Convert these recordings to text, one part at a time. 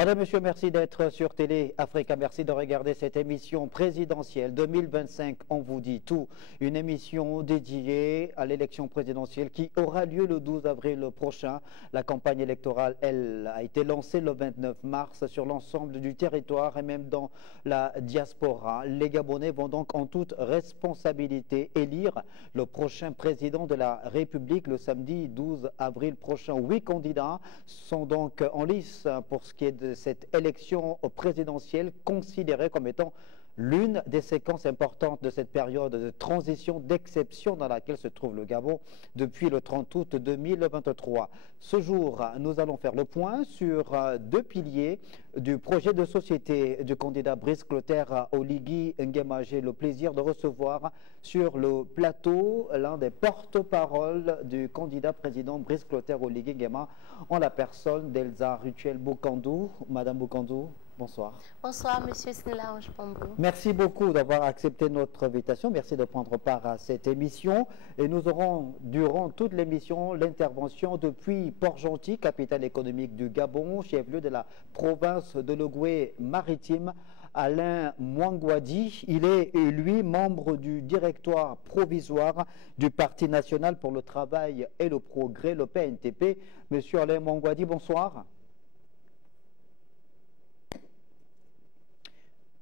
Madame, Monsieur, merci d'être sur Télé Africa. Merci de regarder cette émission présidentielle 2025. On vous dit tout. Une émission dédiée à l'élection présidentielle qui aura lieu le 12 avril prochain. La campagne électorale, elle, a été lancée le 29 mars sur l'ensemble du territoire et même dans la diaspora. Les Gabonais vont donc en toute responsabilité élire le prochain président de la République le samedi 12 avril prochain. 8 candidats sont donc en lice pour ce qui est de cette élection présidentielle considérée comme étant l'une des séquences importantes de cette période de transition d'exception dans laquelle se trouve le Gabon depuis le 30 août 2023. Ce jour, nous allons faire le point sur deux piliers du projet de société du candidat Brice Clotaire Oligui Nguema. J'ai le plaisir de recevoir sur le plateau l'un des porte-parole du candidat président Brice Clotaire Oligui Nguema en la personne d'Elsa Ruchel Bokandou. Madame Bokandou, bonsoir. Bonsoir, Monsieur Sinlaange Pambou. Merci beaucoup d'avoir accepté notre invitation. Merci de prendre part à cette émission. Et nous aurons, durant toute l'émission, l'intervention depuis Port-Gentil, capitale économique du Gabon, chef-lieu de la province de l'Ogooué-Maritime, Alain Mwangwadi. Il est, lui, membre du directoire provisoire du Parti national pour le travail et le progrès, le PNTP. Monsieur Alain Mwangwadi, bonsoir.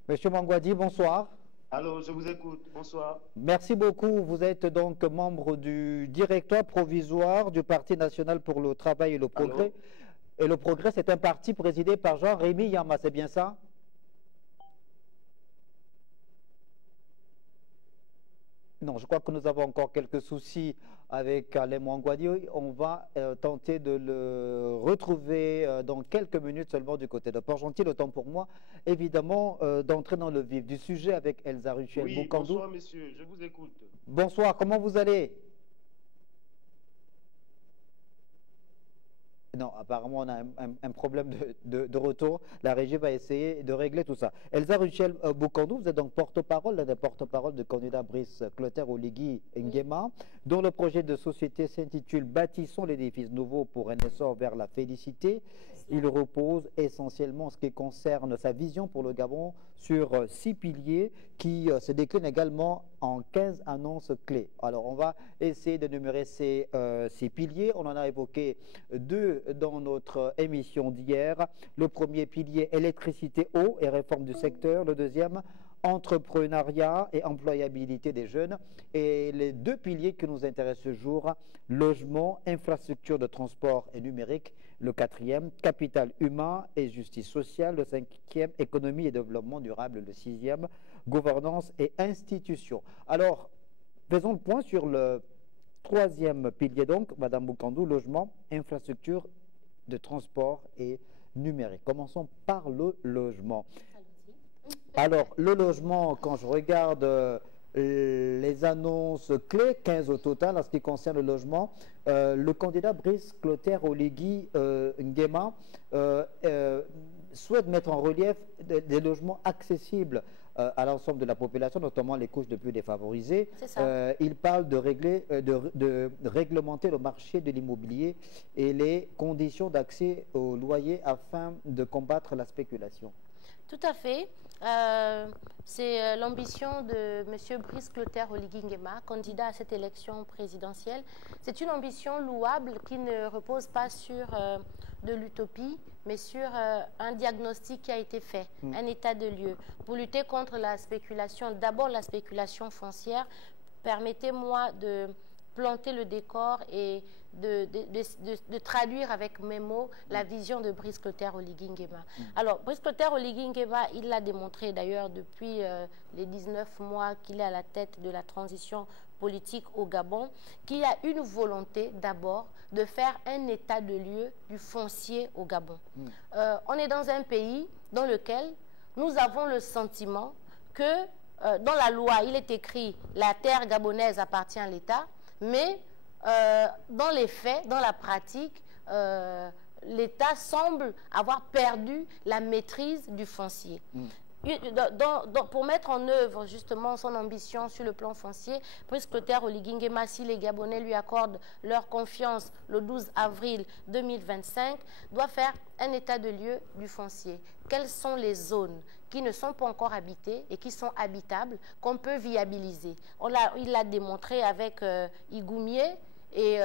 Monsieur Mwangwadi, bonsoir. Allô, je vous écoute. Bonsoir. Merci beaucoup. Vous êtes donc membre du directoire provisoire du Parti national pour le travail et le progrès. Allô. Et le progrès, c'est un parti présidé par Jean-Rémy Yama, c'est bien ça? Non, je crois que nous avons encore quelques soucis avec Alain Mwangwadi. On va tenter de le retrouver dans quelques minutes seulement du côté de Port-Gentil. Le temps pour moi, évidemment, d'entrer dans le vif du sujet avec Elsa Ruchel Bokandou. Bonsoir, messieurs, je vous écoute. Bonsoir, comment vous allez? Non, apparemment, on a un problème de retour. La régie va essayer de régler tout ça. Elsa Ruchel Bokandou, vous êtes donc porte-parole, l'un des porte-parole du candidat Brice Clotaire Oligui Nguema, dont le projet de société s'intitule « Bâtissons l'édifice nouveau pour un essor vers la félicité ». Il repose essentiellement en ce qui concerne sa vision pour le Gabon sur 6 piliers qui se déclinent également en 15 annonces clés. Alors, on va essayer d'énumérer ces piliers. On en a évoqué 2 dans notre émission d'hier. Le premier pilier, électricité, eau et réforme du secteur. Le deuxième, entrepreneuriat et employabilité des jeunes. Et les 2 piliers qui nous intéressent ce jour, logement, infrastructure de transport et numérique. Le 4e, capital humain et justice sociale. Le 5e, économie et développement durable. Le 6e, gouvernance et institutions. Alors, faisons le point sur le 3e pilier, donc, Madame Bokandou, logement, infrastructure de transport et numérique. Commençons par le logement. Alors, le logement, quand je regarde les annonces clés, 15 au total en ce qui concerne le logement, le candidat Brice Clotaire Oligui Nguema souhaite mettre en relief des logements accessibles à l'ensemble de la population, notamment les couches de plus défavorisées. Il parle de réglementer le marché de l'immobilier et les conditions d'accès au loyer afin de combattre la spéculation. Tout à fait. C'est l'ambition de M. Brice Clotaire Oligui Nguema, candidat à cette élection présidentielle. C'est une ambition louable qui ne repose pas sur de l'utopie, mais sur un diagnostic qui a été fait, un état de lieu. Pour lutter contre la spéculation, d'abord la spéculation foncière, permettez-moi de planter le décor et de traduire avec mes mots la vision de Brice Clotaire Oligui Nguema. Alors, Brice Clotaire Oligui Nguema, il l'a démontré d'ailleurs depuis les 19 mois qu'il est à la tête de la transition politique au Gabon, qu'il y a une volonté d'abord de faire un état de lieu du foncier au Gabon. On est dans un pays dans lequel nous avons le sentiment que dans la loi, il est écrit « la terre gabonaise appartient à l'État », mais dans les faits, dans la pratique, l'État semble avoir perdu la maîtrise du foncier. pour mettre en œuvre justement son ambition sur le plan foncier, Brice Clotaire Oligui Nguema, si les Gabonais lui accordent leur confiance le 12 avril 2025, doit faire un état de lieu du foncier. Quelles sont les zones qui ne sont pas encore habitées et qui sont habitables, qu'on peut viabiliser? Il l'a démontré avec Igoumié et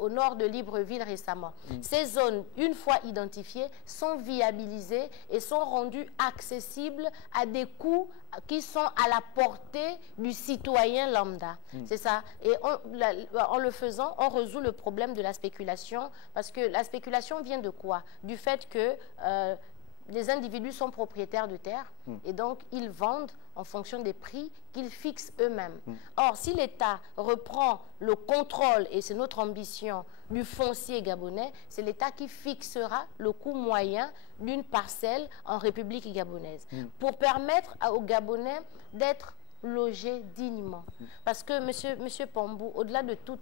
au nord de Libreville récemment. Ces zones, une fois identifiées, sont viabilisées et sont rendues accessibles à des coûts qui sont à la portée du citoyen lambda. C'est ça. Et en le faisant, on résout le problème de la spéculation, parce que la spéculation vient de quoi? Du fait que les individus sont propriétaires de terres et donc ils vendent en fonction des prix qu'ils fixent eux-mêmes. Or, si l'État reprend le contrôle, et c'est notre ambition, du foncier gabonais, c'est l'État qui fixera le coût moyen d'une parcelle en République gabonaise pour permettre aux Gabonais d'être logés dignement. Parce que, monsieur Pambou, au-delà de tout,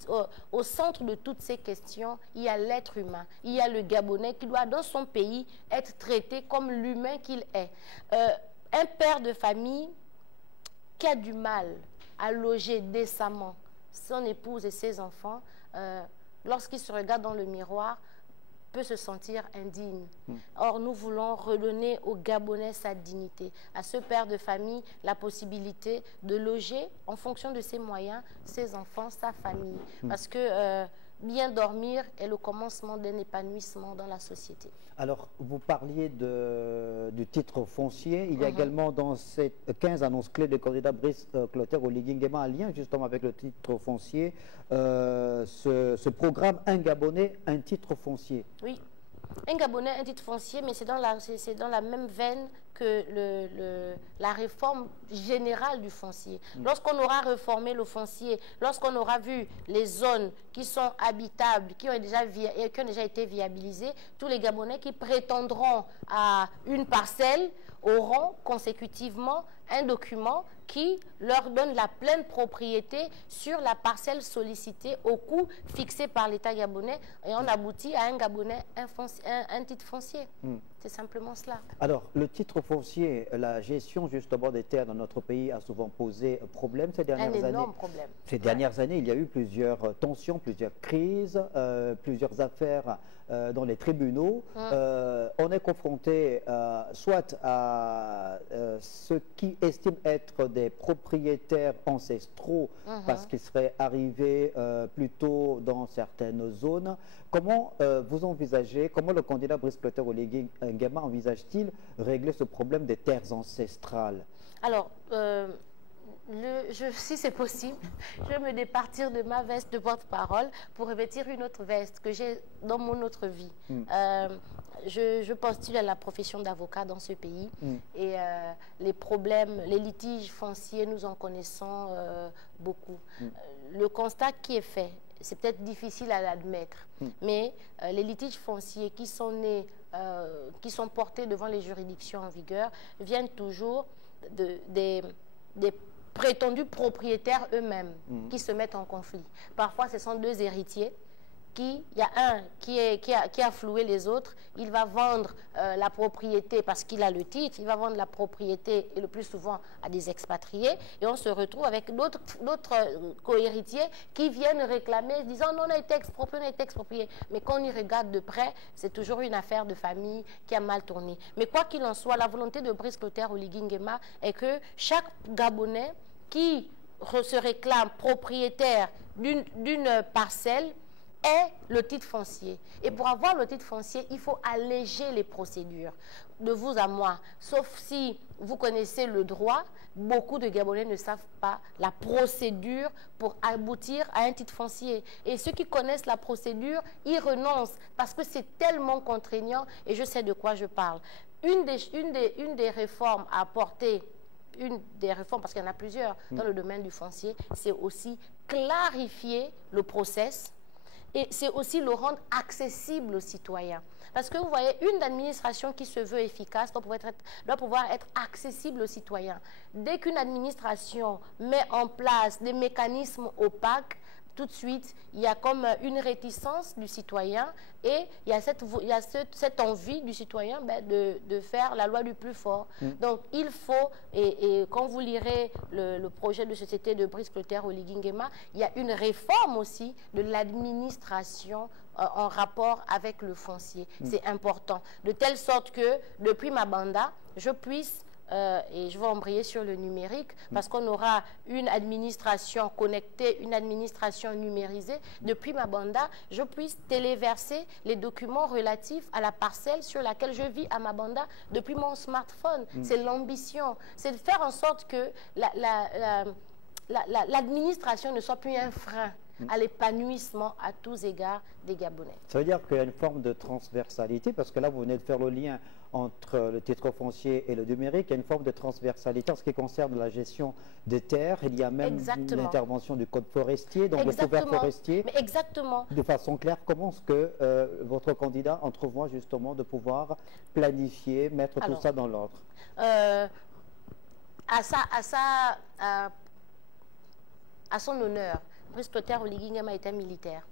au centre de toutes ces questions, il y a l'être humain. Il y a le Gabonais qui doit, dans son pays, être traité comme l'humain qu'il est. Un père de famille qui a du mal à loger décemment son épouse et ses enfants, lorsqu'il se regarde dans le miroir, peut se sentir indigne. Or, nous voulons redonner au Gabonais sa dignité, à ce père de famille la possibilité de loger en fonction de ses moyens, ses enfants, sa famille. Parce que bien dormir est le commencement d'un épanouissement dans la société. Alors, vous parliez du titre foncier. Il y a également dans ces 15 annonces clés de candidat Brice Clotaire Oligui Nguema, en lien justement avec le titre foncier, ce programme Un Gabonais, un titre foncier. Oui, un Gabonais, un titre foncier, mais c'est dans la même veine que la réforme générale du foncier. Lorsqu'on aura réformé le foncier, lorsqu'on aura vu les zones qui sont habitables, qui ont déjà été viabilisées, tous les Gabonais qui prétendront à une parcelle auront consécutivement un document qui leur donne la pleine propriété sur la parcelle sollicitée au coût fixé par l'État gabonais, et on aboutit à un Gabonais, un titre foncier. C'est simplement cela. Alors, le titre foncier, la gestion justement des terres dans notre pays a souvent posé problème ces dernières années. Un énorme problème. Ces dernières années, il y a eu plusieurs tensions, plusieurs crises, plusieurs affaires dans les tribunaux. On est confronté soit à ceux qui estiment être des propriétaires ancestraux parce qu'ils seraient arrivés plus tôt dans certaines zones. Comment vous envisagez, comment le candidat Brice Clotaire Oligui Nguema envisage-t-il régler ce problème des terres ancestrales? Alors, si c'est possible, je vais me départir de ma veste de porte-parole pour revêtir une autre veste que j'ai dans mon autre vie. Je postule à la profession d'avocat dans ce pays et les problèmes, les litiges fonciers, nous en connaissons beaucoup. Le constat qui est fait, c'est peut-être difficile à l'admettre, mais les litiges fonciers qui sont nés, qui sont portés devant les juridictions en vigueur, viennent toujours des prétendus propriétaires eux-mêmes qui se mettent en conflit. Parfois, ce sont deux héritiers. Il y a un qui a floué les autres, il va vendre la propriété parce qu'il a le titre, il va vendre la propriété et le plus souvent à des expatriés, et on se retrouve avec d'autres co-héritiers qui viennent réclamer, disant non, on a été exproprié, mais quand on y regarde de près, c'est toujours une affaire de famille qui a mal tourné. Mais quoi qu'il en soit, la volonté de Brice Clotaire Oligui Nguema est que chaque Gabonais qui se réclame propriétaire d'une parcelle est le titre foncier. Et pour avoir le titre foncier, il faut alléger les procédures, de vous à moi. Sauf si vous connaissez le droit, beaucoup de Gabonais ne savent pas la procédure pour aboutir à un titre foncier. Et ceux qui connaissent la procédure y renoncent parce que c'est tellement contraignant, et je sais de quoi je parle. Une des réformes à apporter, parce qu'il y en a plusieurs dans le domaine du foncier, c'est aussi clarifier le process. Et c'est aussi le rendre accessible aux citoyens. Parce que vous voyez, une administration qui se veut efficace doit pouvoir être accessible aux citoyens. Dès qu'une administration met en place des mécanismes opaques, tout de suite, il y a comme une réticence du citoyen et il y a cette envie du citoyen de faire la loi du plus fort. Donc, il faut, et quand vous lirez le projet de société de Brice Clotaire Oligui Nguema, il y a une réforme aussi de l'administration en rapport avec le foncier. C'est important. De telle sorte que, depuis Mabanda, je puisse et je vais embrayer sur le numérique parce qu'on aura une administration connectée, une administration numérisée. Depuis Mabanda, je puisse téléverser les documents relatifs à la parcelle sur laquelle je vis à Mabanda depuis mon smartphone. C'est l'ambition. C'est de faire en sorte que l'administration ne soit plus un frein à l'épanouissement à tous égards des Gabonais. Ça veut dire qu'il y a une forme de transversalité, parce que là, vous venez de faire le lien entre le titre foncier et le numérique. Il y a une forme de transversalité en ce qui concerne la gestion des terres. Il y a même l'intervention du code forestier, donc le couvert forestier. Mais exactement. De façon claire, comment est-ce que votre candidat entrevoit justement de pouvoir planifier, mettre tout ça dans l'ordre? À son honneur, Brice Clotaire Oligui Nguema est un militaire.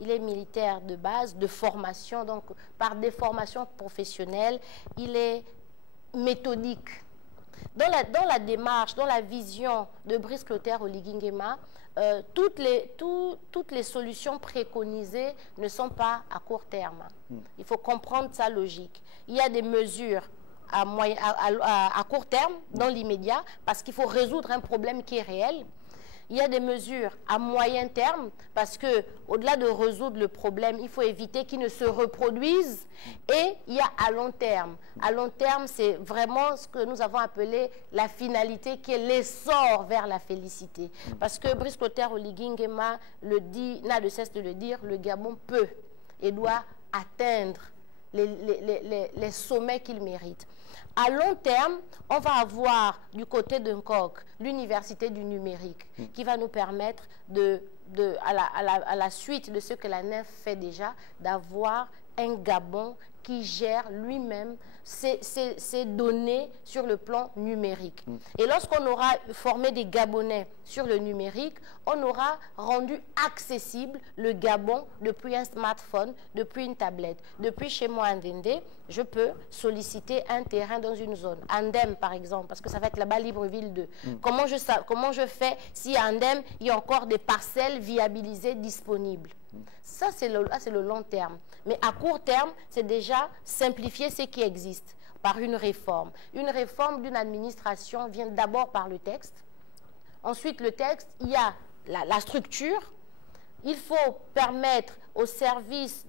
Il est militaire de base, de formation, donc par des formations professionnelles, il est méthodique. Dans la démarche, dans la vision de Brice Clotaire Oligui Nguema, toutes les solutions préconisées ne sont pas à court terme. Il faut comprendre sa logique. Il y a des mesures à court terme, dans l'immédiat, parce qu'il faut résoudre un problème qui est réel. Il y a des mesures à moyen terme parce que, au-delà de résoudre le problème, il faut éviter qu'il ne se reproduise. Et il y a à long terme. À long terme, c'est vraiment ce que nous avons appelé la finalité, qui est l'essor vers la félicité. Parce que Brice Clotaire Oligui Nguema n'a de cesse de le dire, le Gabon peut et doit atteindre les sommets qu'il mérite. À long terme, on va avoir du côté de Nkok l'université du numérique qui va nous permettre, à la suite de ce que la NEF fait déjà, d'avoir un Gabon qui gère lui-même ses données sur le plan numérique. Et lorsqu'on aura formé des Gabonais sur le numérique, on aura rendu accessible le Gabon depuis un smartphone, depuis une tablette. Depuis chez moi à Ndende, je peux solliciter un terrain dans une zone. Andem, par exemple, parce que ça va être là-bas Libreville 2. Comment je fais si à Andem, il y a encore des parcelles viabilisées disponibles? Ça, c'est le long terme. Mais à court terme, c'est déjà simplifier ce qui existe par une réforme. Une réforme d'une administration vient d'abord par le texte. Ensuite, le texte, il y a la structure. Il faut permettre aux services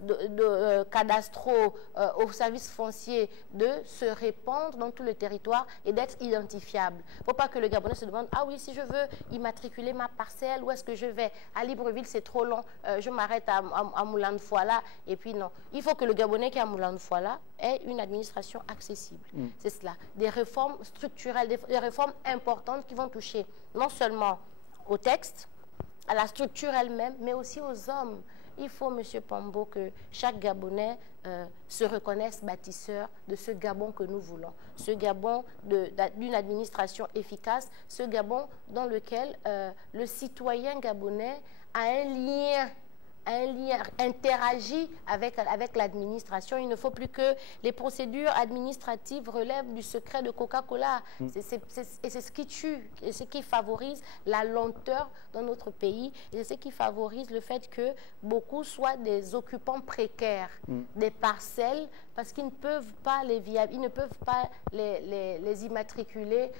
cadastraux, aux services fonciers de se répandre dans tout le territoire et d'être identifiables. Il ne faut pas que le Gabonais se demande, ah oui, si je veux immatriculer ma parcelle, où est-ce que je vais? À Libreville, c'est trop long, je m'arrête à Moulin de Fouala, et puis non. Il faut que le Gabonais qui est à Moulin de Fouala ait une administration accessible. C'est cela. Des réformes structurelles, des réformes importantes qui vont toucher non seulement au texte, à la structure elle-même, mais aussi aux hommes. Il faut, M. Pambo, que chaque Gabonais se reconnaisse bâtisseur de ce Gabon que nous voulons. Ce Gabon d'une administration efficace, ce Gabon dans lequel le citoyen gabonais a un lien interagit avec l'administration. Il ne faut plus que les procédures administratives relèvent du secret de Coca-Cola. Et c'est ce qui tue, et ce qui favorise la lenteur dans notre pays, et c'est ce qui favorise le fait que beaucoup soient des occupants précaires des parcelles parce qu'ils ne peuvent pas les immatriculer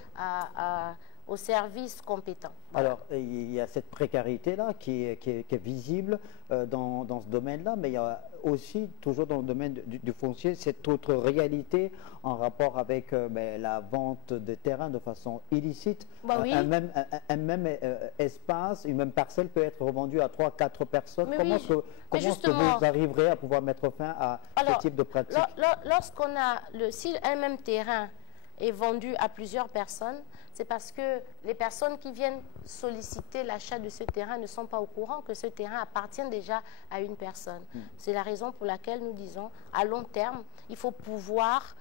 aux services compétents. Voilà. Alors, il y a cette précarité-là qui est visible dans ce domaine-là, mais il y a aussi, toujours dans le domaine du foncier, cette autre réalité en rapport avec la vente de terrains de façon illicite. Oui. Un même espace, une même parcelle peut être revendue à 3-4 personnes. Mais comment oui. est-ce que vous arriverez à pouvoir mettre fin à ce type de pratique? Lorsqu'on a, si un même terrain est vendu à plusieurs personnes, c'est parce que les personnes qui viennent solliciter l'achat de ce terrain ne sont pas au courant que ce terrain appartient déjà à une personne. C'est la raison pour laquelle nous disons, à long terme, il faut pouvoir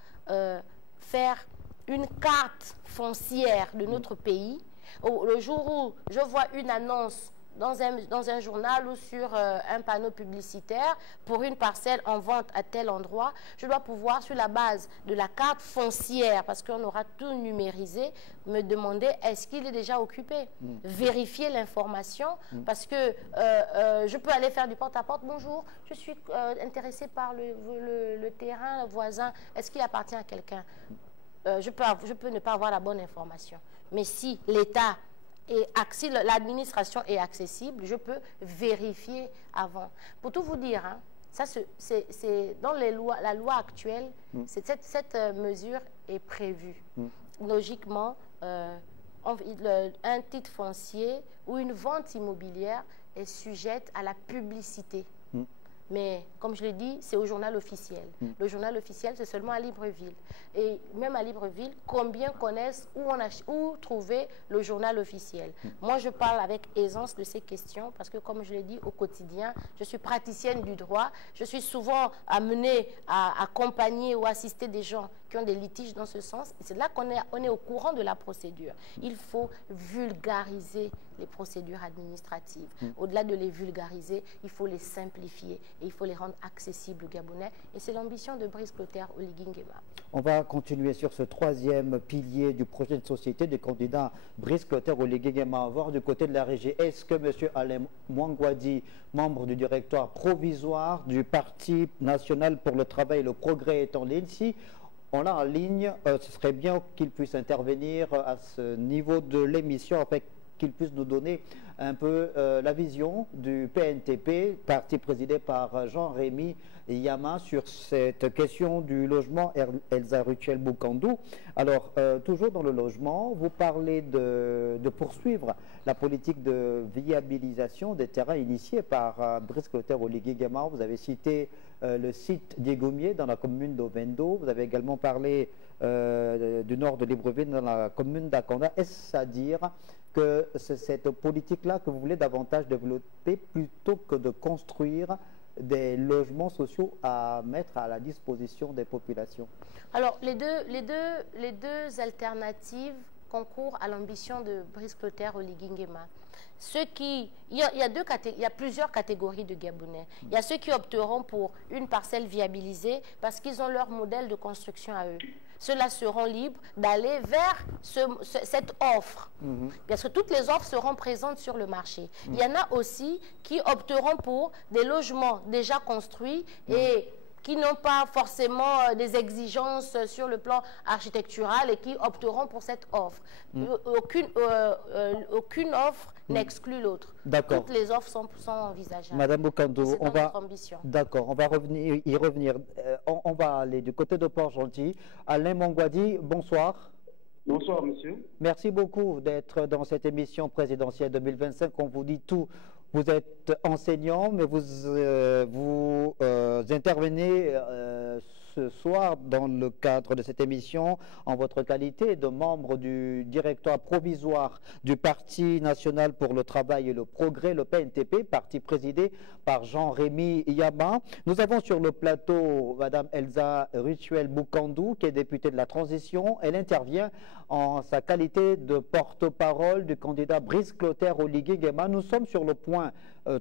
faire une carte foncière de notre pays. Le jour où je vois une annonce dans un journal ou sur un panneau publicitaire pour une parcelle en vente à tel endroit, je dois pouvoir, sur la base de la carte foncière, parce qu'on aura tout numérisé, me demander est-ce qu'il est déjà occupé. Vérifier l'information, parce que je peux aller faire du porte-à-porte. Bonjour, je suis intéressé par le terrain voisin. Est-ce qu'il appartient à quelqu'un? Je peux ne pas avoir la bonne information. Mais si l'État si l'administration est accessible, je peux vérifier avant. Pour tout vous dire, hein, ça c'est dans la loi actuelle, cette mesure est prévue. Logiquement, un titre foncier ou une vente immobilière est sujette à la publicité. Mais, comme je l'ai dit, c'est au journal officiel. Le journal officiel, c'est seulement à Libreville. Et même à Libreville, combien connaissent où trouver le journal officiel? Moi, je parle avec aisance de ces questions parce que, comme je l'ai dit, au quotidien, je suis praticienne du droit. Je suis souvent amenée à accompagner ou assister des gens qui ont des litiges dans ce sens. Et c'est là qu'on est au courant de la procédure. Il faut vulgariser les procédures administratives. Au-delà de les vulgariser, il faut les simplifier et il faut les rendre accessibles aux Gabonais. Et c'est l'ambition de Brice Clotaire Oligui Nguema. On va continuer sur ce troisième pilier du projet de société du candidat Brice Clotaire Oligui Nguema. On va voir du côté de la régie. Est-ce que M. Alain Mwangwadi, membre du directoire provisoire du Parti national pour le travail et le progrès, est en ligne? Si on l'a en ligne, ce serait bien qu'il puisse intervenir à ce niveau de l'émission afin qu'il puisse nous donner un peu la vision du PNTP, parti présidé par Jean-Rémy Yama, sur cette question du logement Elsa Ruchel Boukandou. Alors, toujours dans le logement, vous parlez de poursuivre la politique de viabilisation des terrains initiés par Brice Clotaire Oligui Nguema. Vous avez cité le site d'Égoumier dans la commune d'Ovendo. Vous avez également parlé du nord de Libreville dans la commune d'Akonda. Est-ce à dire que c'est cette politique-là que vous voulez davantage développer plutôt que de construire des logements sociaux à mettre à la disposition des populations? Alors, les deux alternatives concourent à l'ambition de Brice Clotaire Oligui Nguema. Il y a plusieurs catégories de Gabonais. Il y a ceux qui opteront pour une parcelle viabilisée parce qu'ils ont leur modèle de construction à eux. Ceux-là seront libres d'aller vers cette offre. Parce que toutes les offres seront présentes sur le marché. Il y en a aussi qui opteront pour des logements déjà construits et qui n'ont pas forcément des exigences sur le plan architectural et qui opteront pour cette offre. Aucune offre n'exclut l'autre. Toutes les offres sont envisageables. Madame Boukandou, on va y revenir. On va aller du côté de Port-Gentil. Alain Mwangwadi, bonsoir. Bonsoir, monsieur. Merci beaucoup d'être dans cette émission présidentielle 2025. On vous dit tout. Vous êtes enseignant, mais vous intervenez ce soir dans le cadre de cette émission en votre qualité de membre du directoire provisoire du Parti national pour le travail et le progrès, le PNTP, parti présidé par Jean-Rémy Yama. Nous avons sur le plateau Madame Elsa Ruchel Boukandou, qui est députée de la transition. Elle intervient en sa qualité de porte-parole du candidat Brice Clotaire Oligui Nguema. Nous sommes sur le point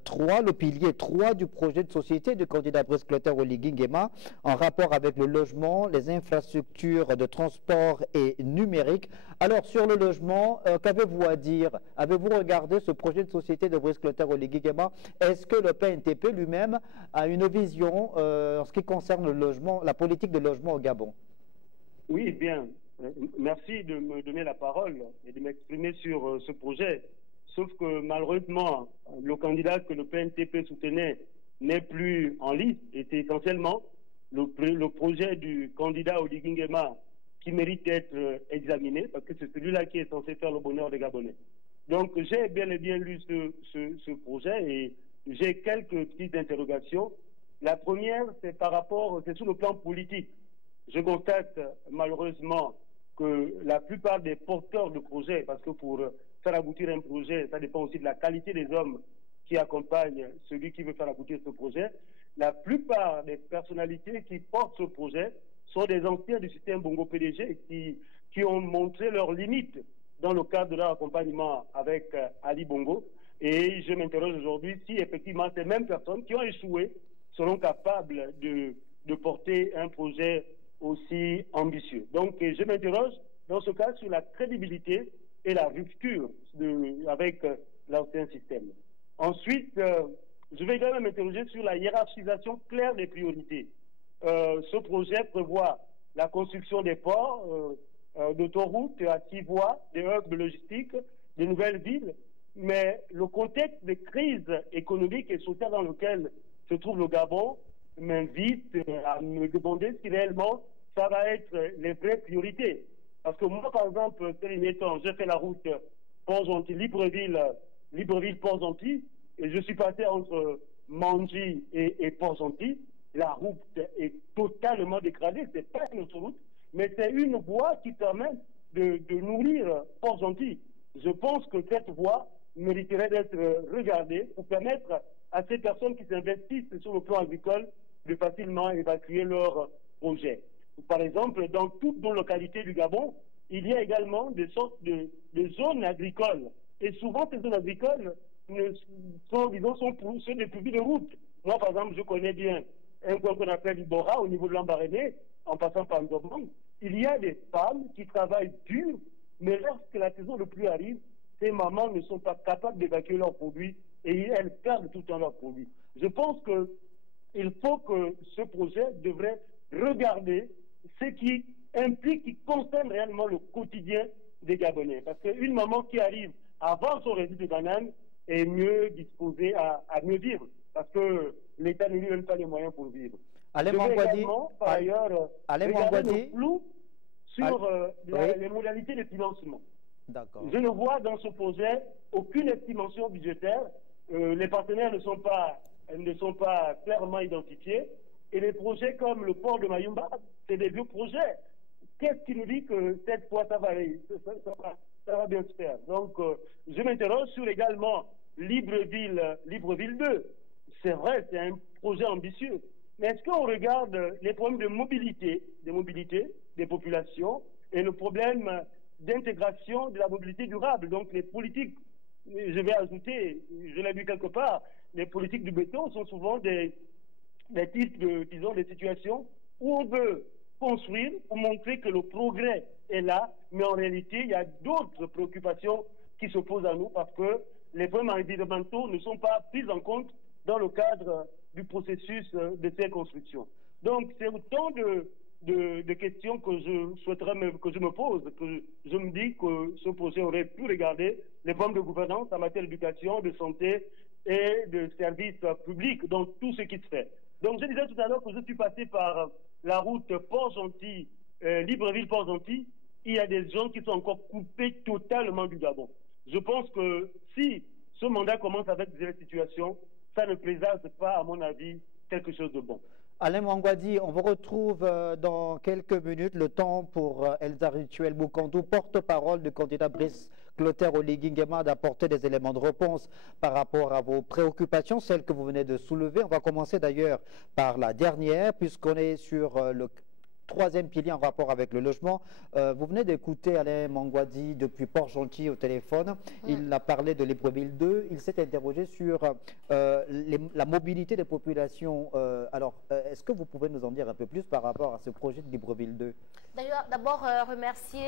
3, le pilier 3 du projet de société du candidat Brice Clotaire Oligui Nguema, en rapport avec le logement, les infrastructures de transport et numérique. Alors, sur le logement, qu'avez-vous à dire? Avez-vous regardé ce projet de société de Brice Clotaire Oligui Nguema? Est-ce que le PNTP lui-même a une vision en ce qui concerne le logement, la politique de logement au Gabon? Oui, bien. Merci de me donner la parole et de m'exprimer sur ce projet. Sauf que malheureusement, le candidat que le PNTP soutenait n'est plus en liste. Et c'est essentiellement le projet du candidat Oligui Nguema qui mérite d'être examiné, parce que c'est celui-là qui est censé faire le bonheur des Gabonais. Donc j'ai bien et bien lu ce projet et j'ai quelques petites interrogations. La première, c'est c'est sur le plan politique. Je constate malheureusement que la plupart des porteurs de projets, parce que pour faire aboutir un projet, ça dépend aussi de la qualité des hommes qui accompagnent celui qui veut faire aboutir ce projet, la plupart des personnalités qui portent ce projet sont des anciens du système Bongo PDG qui ont montré leurs limites dans le cadre de leur accompagnement avec Ali Bongo. Et je m'interroge aujourd'hui si effectivement ces mêmes personnes qui ont échoué seront capables de porter un projet aussi ambitieux. Donc je m'interroge dans ce cas sur la crédibilité et la rupture avec l'ancien système. Ensuite, je vais également m'interroger sur la hiérarchisation claire des priorités. Ce projet prévoit la construction des ports, d'autoroutes à 6 voies, des hubs logistiques, de nouvelles villes, mais le contexte de crise économique et sociale dans lequel se trouve le Gabon m'invite à me demander si réellement ça va être les vraies priorités. Parce que moi, par exemple, ces derniers temps, j'ai fait la route Port-Gentil, Libreville-Port-Gentil, et je suis passé entre Mandji et Port-Gentil. La route est totalement dégradée, ce n'est pas une autoroute, mais c'est une voie qui permet de nourrir Port-Gentil. Je pense que cette voie mériterait d'être regardée pour permettre à ces personnes qui s'investissent sur le plan agricole de facilement évacuer leurs projets. Par exemple, dans toutes nos localités du Gabon, il y a également des sortes de zones agricoles. Et souvent, ces zones agricoles sont dépourvues de routes. Moi, par exemple, je connais bien un coin qu'on appelle Ibora, au niveau de l'Ambaréné, en passant par Ndobang. Il y a des femmes qui travaillent dur, mais lorsque la saison de pluie arrive, ces mamans ne sont pas capables d'évacuer leurs produits et elles perdent tout le temps leurs produits. Je pense qu'il faut que ce projet devrait regarder ce qui implique, qui concerne réellement le quotidien des Gabonais. Parce qu'une maman qui arrive à vendre son résidu de banane est mieux disposée à mieux vivre. Parce que l'État ne lui donne pas les moyens pour vivre. Alain Mangouadi, par ailleurs, regarder le flou sur les modalités de financement. Je ne vois dans ce projet aucune estimation budgétaire. Les partenaires ne sont pas clairement identifiés. Et les projets comme le port de Mayumba, c'est des vieux projets. Qu'est-ce qui nous dit que cette fois ça va bien se faire? Donc, je m'interroge sur également Libreville 2. C'est vrai, c'est un projet ambitieux. Mais est-ce qu'on regarde les problèmes de mobilité des populations et le problème d'intégration de la mobilité durable? Donc, les politiques, je vais ajouter, je l'ai vu quelque part, les politiques du béton sont souvent des types des situations où on veut construire pour montrer que le progrès est là, mais en réalité, il y a d'autres préoccupations qui se posent à nous parce que les problèmes environnementaux ne sont pas pris en compte dans le cadre du processus de ces constructions. Donc, c'est autant de questions que je souhaiterais que je me pose, que je me dis que ce projet aurait pu regarder les formes de gouvernance en matière d'éducation, de santé et de services publics, donc tout ce qui se fait. Donc, je disais tout à l'heure que je suis passé par la route Port-Gentil, Libreville-Port-Gentil. Il y a des gens qui sont encore coupés totalement du Gabon. Je pense que si ce mandat commence avec des situations, ça ne présage pas, à mon avis, quelque chose de bon. Alain Mangouadi, on vous retrouve dans quelques minutes. Le temps pour Elsa Rituel Bokandou, porte-parole du candidat Brice Clotaire Oligui Nguema, d'apporter des éléments de réponse par rapport à vos préoccupations, celles que vous venez de soulever. On va commencer d'ailleurs par la dernière, puisqu'on est sur le troisième pilier en rapport avec le logement. Vous venez d'écouter Alain Mangouadi depuis Port-Gentil au téléphone. Il a parlé de Libreville 2. Il s'est interrogé sur la mobilité des populations. Alors, est-ce que vous pouvez nous en dire un peu plus par rapport à ce projet de Libreville 2? D'ailleurs, d'abord, remercier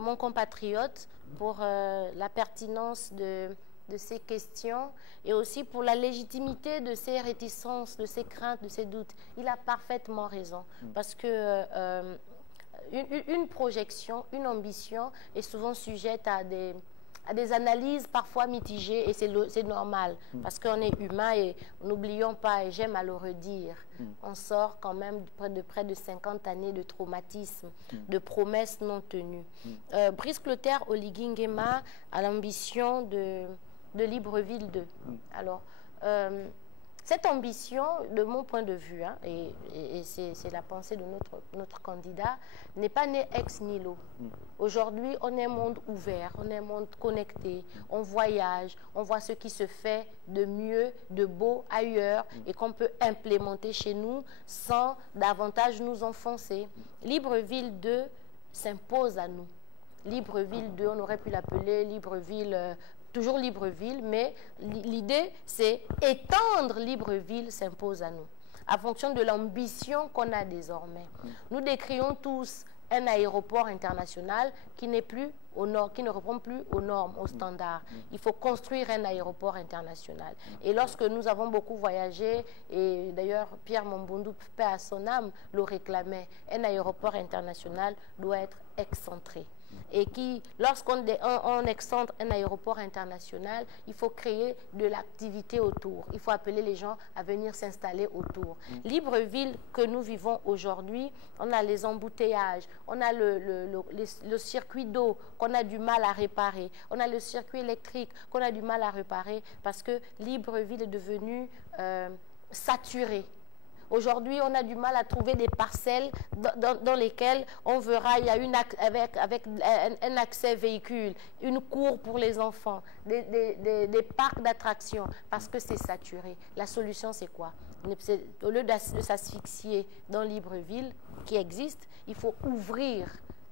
mon compatriote pour la pertinence de ces questions et aussi pour la légitimité de ces réticences, de ces craintes, de ces doutes. Il a parfaitement raison parce que une projection, une ambition est souvent sujette à des analyses parfois mitigées et c'est normal parce qu'on est humain et n'oublions pas, et j'aime à le redire, on sort quand même de près de 50 années de traumatisme, de promesses non tenues. Brice Clotaire Oligui Nguema a l'ambition de Libreville 2. Alors, cette ambition, de mon point de vue, et c'est la pensée de notre candidat, n'est pas née ex nihilo. Aujourd'hui, on est un monde ouvert, on est un monde connecté, on voyage, on voit ce qui se fait de mieux, de beau ailleurs et qu'on peut implémenter chez nous sans davantage nous enfoncer. Libreville 2 s'impose à nous. Libreville 2, on aurait pu l'appeler Libreville toujours Libreville, mais l'idée, c'est étendre Libreville s'impose à nous, en fonction de l'ambition qu'on a désormais. Nous décrions tous un aéroport international qui n'est plus au nord, qui ne répond plus aux normes, aux standards. Il faut construire un aéroport international. Et lorsque nous avons beaucoup voyagé, et d'ailleurs Pierre Mombundu, paix à son âme, le réclamait, un aéroport international doit être excentré. Et lorsqu'on excentre un aéroport international, il faut créer de l'activité autour. Il faut appeler les gens à venir s'installer autour. Libreville que nous vivons aujourd'hui, on a les embouteillages, on a le circuit d'eau qu'on a du mal à réparer, on a le circuit électrique qu'on a du mal à réparer parce que Libreville est devenu saturé. Aujourd'hui, on a du mal à trouver des parcelles dans lesquelles on verra il y a un accès véhicule, une cour pour les enfants, des parcs d'attractions, parce que c'est saturé. La solution, c'est quoi? Au lieu de s'asphyxier dans Libreville, qui existe, il faut ouvrir.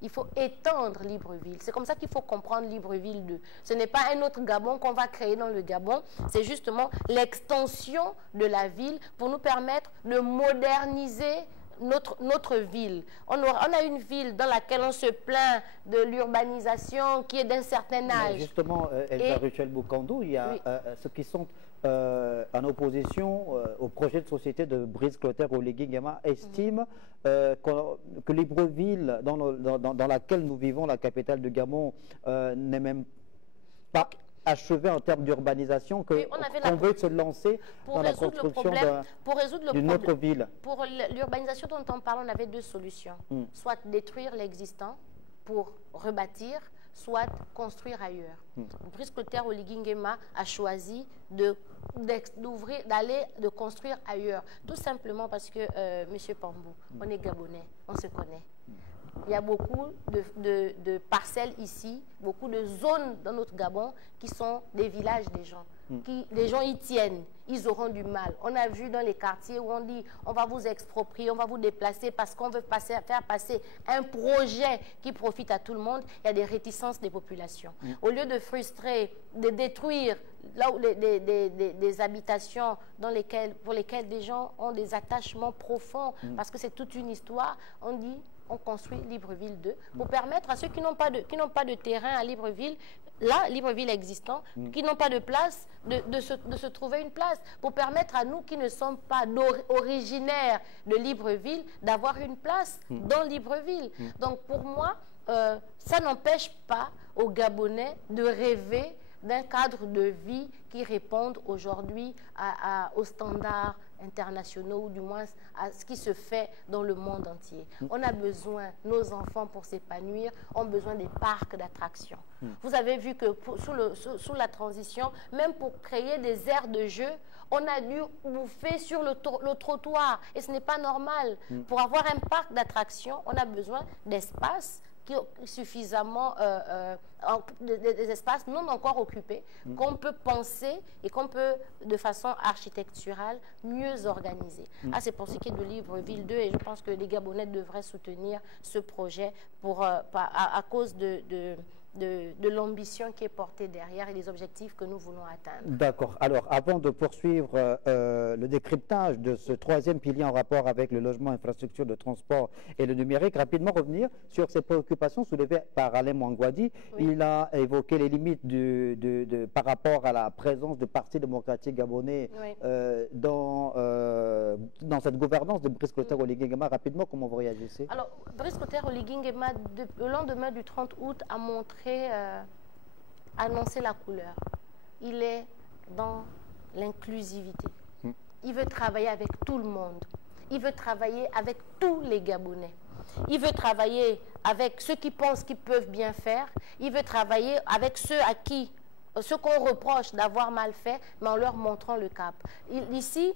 Il faut étendre Libreville. C'est comme ça qu'il faut comprendre Libreville 2. Ce n'est pas un autre Gabon qu'on va créer dans le Gabon. C'est justement l'extension de la ville pour nous permettre de moderniser notre ville. On a une ville dans laquelle on se plaint de l'urbanisation qui est d'un certain âge. Mais justement, Elsa Ruchel Bokandou, il y a ceux qui sont en opposition au projet de société de Brice Clotaire Oligui Nguema estiment que Libreville, dans laquelle nous vivons, la capitale du Gabon, n'est même pas achevée en termes d'urbanisation, qu'on veut se lancer dans la construction d'une autre ville. Pour l'urbanisation dont on parle, on avait deux solutions. Soit détruire l'existant pour rebâtir, soit construire ailleurs. Brice Clotaire Oligui Nguema a choisi de construire ailleurs, tout simplement parce que, Monsieur Pambou, on est Gabonais, on se connaît. Il y a beaucoup de parcelles ici, beaucoup de zones dans notre Gabon qui sont des villages des gens. Les gens y tiennent, ils auront du mal. On a vu dans les quartiers où on dit on va vous exproprier, on va vous déplacer parce qu'on veut faire passer un projet qui profite à tout le monde. Il y a des réticences des populations. Au lieu de frustrer, de détruire là où des habitations pour lesquelles des gens ont des attachements profonds, parce que c'est toute une histoire, on dit on construit Libreville 2 pour permettre à ceux qui n'ont pas de terrain à Libreville, Libreville existant, qui n'ont pas de place, de se trouver une place, pour permettre à nous qui ne sommes pas originaires de Libreville d'avoir une place dans Libreville. Donc pour moi, ça n'empêche pas aux Gabonais de rêver d'un cadre de vie qui réponde aujourd'hui aux standards internationaux, ou du moins à ce qui se fait dans le monde entier. On a besoin, nos enfants pour s'épanouir, ont besoin des parcs d'attractions. Vous avez vu que sous la transition, même pour créer des aires de jeu, on a dû bouffer sur le trottoir. Et ce n'est pas normal. Pour avoir un parc d'attractions, on a besoin d'espace suffisamment des espaces non encore occupés qu'on peut penser et qu'on peut de façon architecturale mieux organiser. C'est pour ce qui est de Libreville 2 et je pense que les Gabonais devraient soutenir ce projet à cause de l'ambition qui est portée derrière et des objectifs que nous voulons atteindre. D'accord. Alors, avant de poursuivre le décryptage de ce troisième pilier en rapport avec le logement, infrastructure de transport et le numérique, rapidement revenir sur ces préoccupations soulevées par Alain Mouangouadi. Il a évoqué les limites par rapport à la présence du Parti démocratique gabonais dans cette gouvernance de Brice Clotaire Oligui Nguema. Rapidement, comment vous réagissez? Alors, Brice Clotaire Oligui Nguema, le lendemain du 30 août, a annoncer la couleur. Il est dans l'inclusivité. Il veut travailler avec tout le monde. Il veut travailler avec tous les Gabonais. Il veut travailler avec ceux qui pensent qu'ils peuvent bien faire. Il veut travailler avec ceux qu'on reproche d'avoir mal fait, mais en leur montrant le cap. Ici,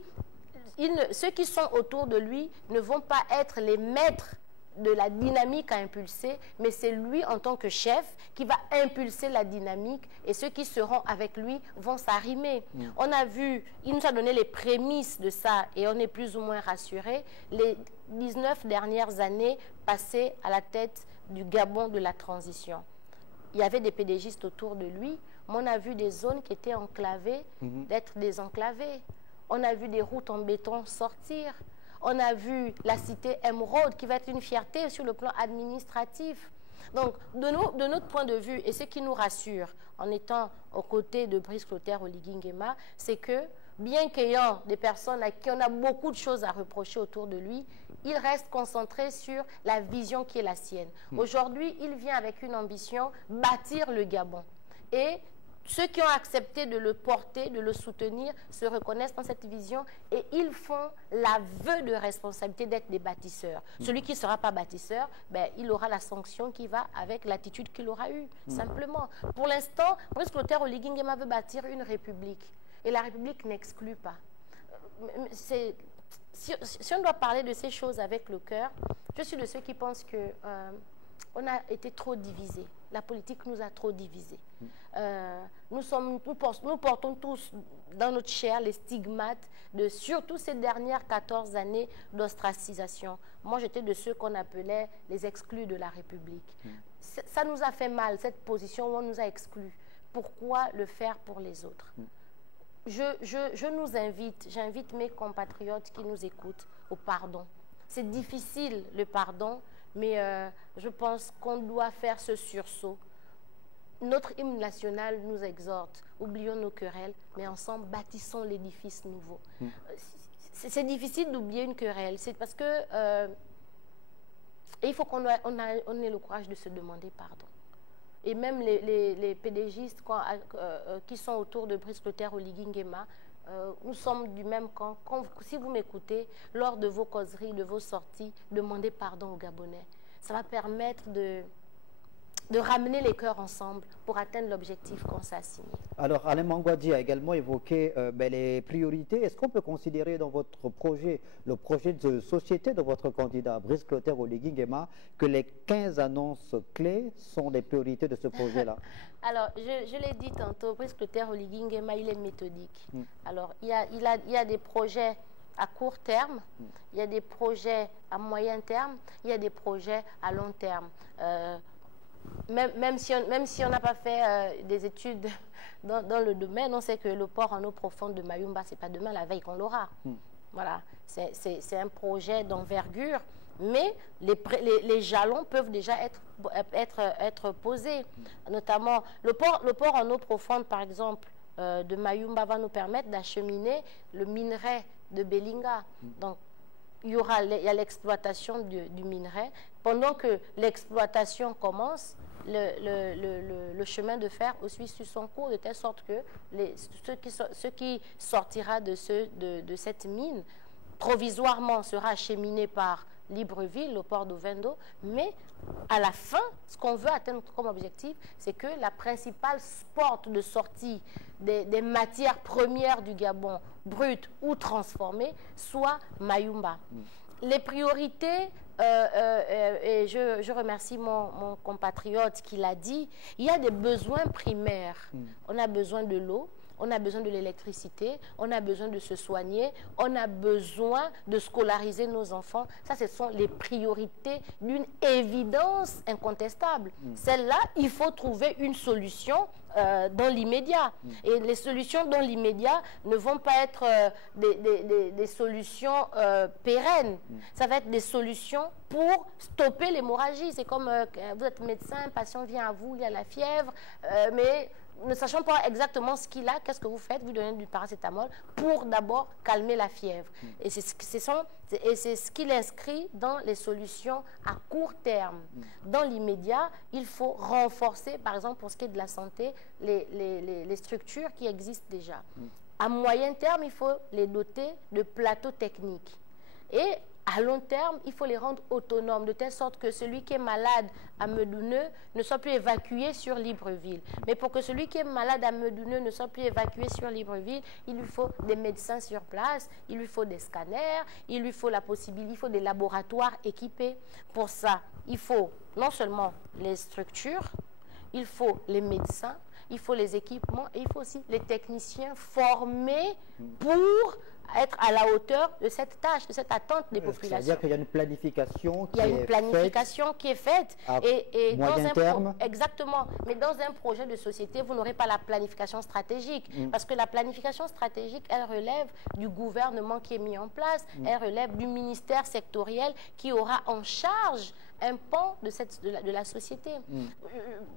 ceux qui sont autour de lui ne vont pas être les maîtres de la dynamique à impulser, mais c'est lui en tant que chef qui va impulser la dynamique et ceux qui seront avec lui vont s'arrimer. On a vu, il nous a donné les prémices de ça et on est plus ou moins rassuré. Les 19 dernières années passées à la tête du Gabon de la transition. Il y avait des PDGistes autour de lui. mais on a vu des zones qui étaient enclavées, d'être désenclavées. On a vu des routes en béton sortir. On a vu la cité émeraude qui va être une fierté sur le plan administratif. Donc, de notre point de vue, et ce qui nous rassure en étant aux côtés de Brice Clotaire Oligui Nguema, c'est que bien qu'ayant des personnes à qui on a beaucoup de choses à reprocher autour de lui, il reste concentré sur la vision qui est la sienne. Aujourd'hui, il vient avec une ambition, bâtir le Gabon. Et ceux qui ont accepté de le porter, de le soutenir, se reconnaissent dans cette vision et ils font l'aveu de responsabilité d'être des bâtisseurs. Celui qui ne sera pas bâtisseur, ben, il aura la sanction qui va avec l'attitude qu'il aura eue, simplement. Pour l'instant, Brice Clotaire Oligui Nguema veut bâtir une république. Et la République n'exclut pas. Si on doit parler de ces choses avec le cœur, je suis de ceux qui pensent que on a été trop divisés. La politique nous a trop divisés. Nous portons tous dans notre chair les stigmates de surtout ces dernières 14 années d'ostracisation. Moi, j'étais de ceux qu'on appelait les exclus de la République. Ça nous a fait mal, cette position où on nous a exclus. Pourquoi le faire pour les autres? J'invite mes compatriotes qui nous écoutent au pardon. C'est difficile le pardon, mais je pense qu'on doit faire ce sursaut. Notre hymne national nous exhorte, oublions nos querelles, mais ensemble bâtissons l'édifice nouveau. C'est difficile d'oublier une querelle, c'est parce que il faut qu'on ait le courage de se demander pardon. Et même les PDGistes qui sont autour de Brice Clotaire Oligui Nguema, nous sommes du même camp. Si vous m'écoutez, lors de vos causeries, de vos sorties, demandez pardon aux Gabonais. Ça va permettre de ramener les cœurs ensemble pour atteindre l'objectif qu'on s'est assigné. Alors, Alain Mangouadi a également évoqué les priorités. Est-ce qu'on peut considérer dans votre projet, le projet de société de votre candidat, Brice Clotaire Oligui Nguema, que les 15 annonces clés sont les priorités de ce projet-là? Alors, je l'ai dit tantôt, Brice Clotaire Oligui Nguema, il est méthodique. Alors, il y a des projets à court terme, il y a des projets à moyen terme, il y a des projets à long terme. Même si on n'a pas fait des études dans le domaine, on sait que le port en eau profonde de Mayumba, ce n'est pas demain la veille qu'on l'aura. Voilà, c'est un projet d'envergure, mais les jalons peuvent déjà être posés. Notamment, le port en eau profonde, par exemple, de Mayumba va nous permettre d'acheminer le minerai de Belinga. Donc, il y a l'exploitation du minerai. Pendant que l'exploitation commence, le chemin de fer aussi suit son cours, de telle sorte que ce qui sortira de cette mine, provisoirement, sera acheminé par Libreville, le port d'Ovendo, mais à la fin, ce qu'on veut atteindre comme objectif, c'est que la principale porte de sortie des matières premières du Gabon, brutes ou transformées, soit Mayumba. Les priorités, et je remercie mon compatriote qui l'a dit, il y a des besoins primaires. On a besoin de l'eau, on a besoin de l'électricité, on a besoin de se soigner, on a besoin de scolariser nos enfants. Ça, ce sont les priorités d'une évidence incontestable. Celle-là, il faut trouver une solution dans l'immédiat. Et les solutions dans l'immédiat ne vont pas être des solutions pérennes. Ça va être des solutions pour stopper l'hémorragie. C'est comme vous êtes médecin, un patient vient à vous, il a la fièvre, mais ne sachant pas exactement ce qu'il a, qu'est-ce que vous faites? Vous donnez du paracétamol pour d'abord calmer la fièvre. Et c'est ce qu'il inscrit dans les solutions à court terme. Dans l'immédiat, il faut renforcer, par exemple, pour ce qui est de la santé, les structures qui existent déjà. À moyen terme, il faut les doter de plateaux techniques. Et à long terme, il faut les rendre autonomes, de telle sorte que celui qui est malade à Medouneux ne soit plus évacué sur Libreville. Mais pour que celui qui est malade à Medouneux ne soit plus évacué sur Libreville, il lui faut des médecins sur place, il lui faut des scanners, il lui faut il faut des laboratoires équipés. Pour ça, il faut non seulement les structures, il faut les médecins, il faut les équipements et il faut aussi les techniciens formés pour être à la hauteur de cette tâche, de cette attente des populations. C'est-à-dire qu'il y a une planification qui est faite. Et moyen terme. Exactement. Mais dans un projet de société, vous n'aurez pas la planification stratégique. Parce que la planification stratégique, elle relève du gouvernement qui est mis en place, elle relève du ministère sectoriel qui aura en charge un pan de la société.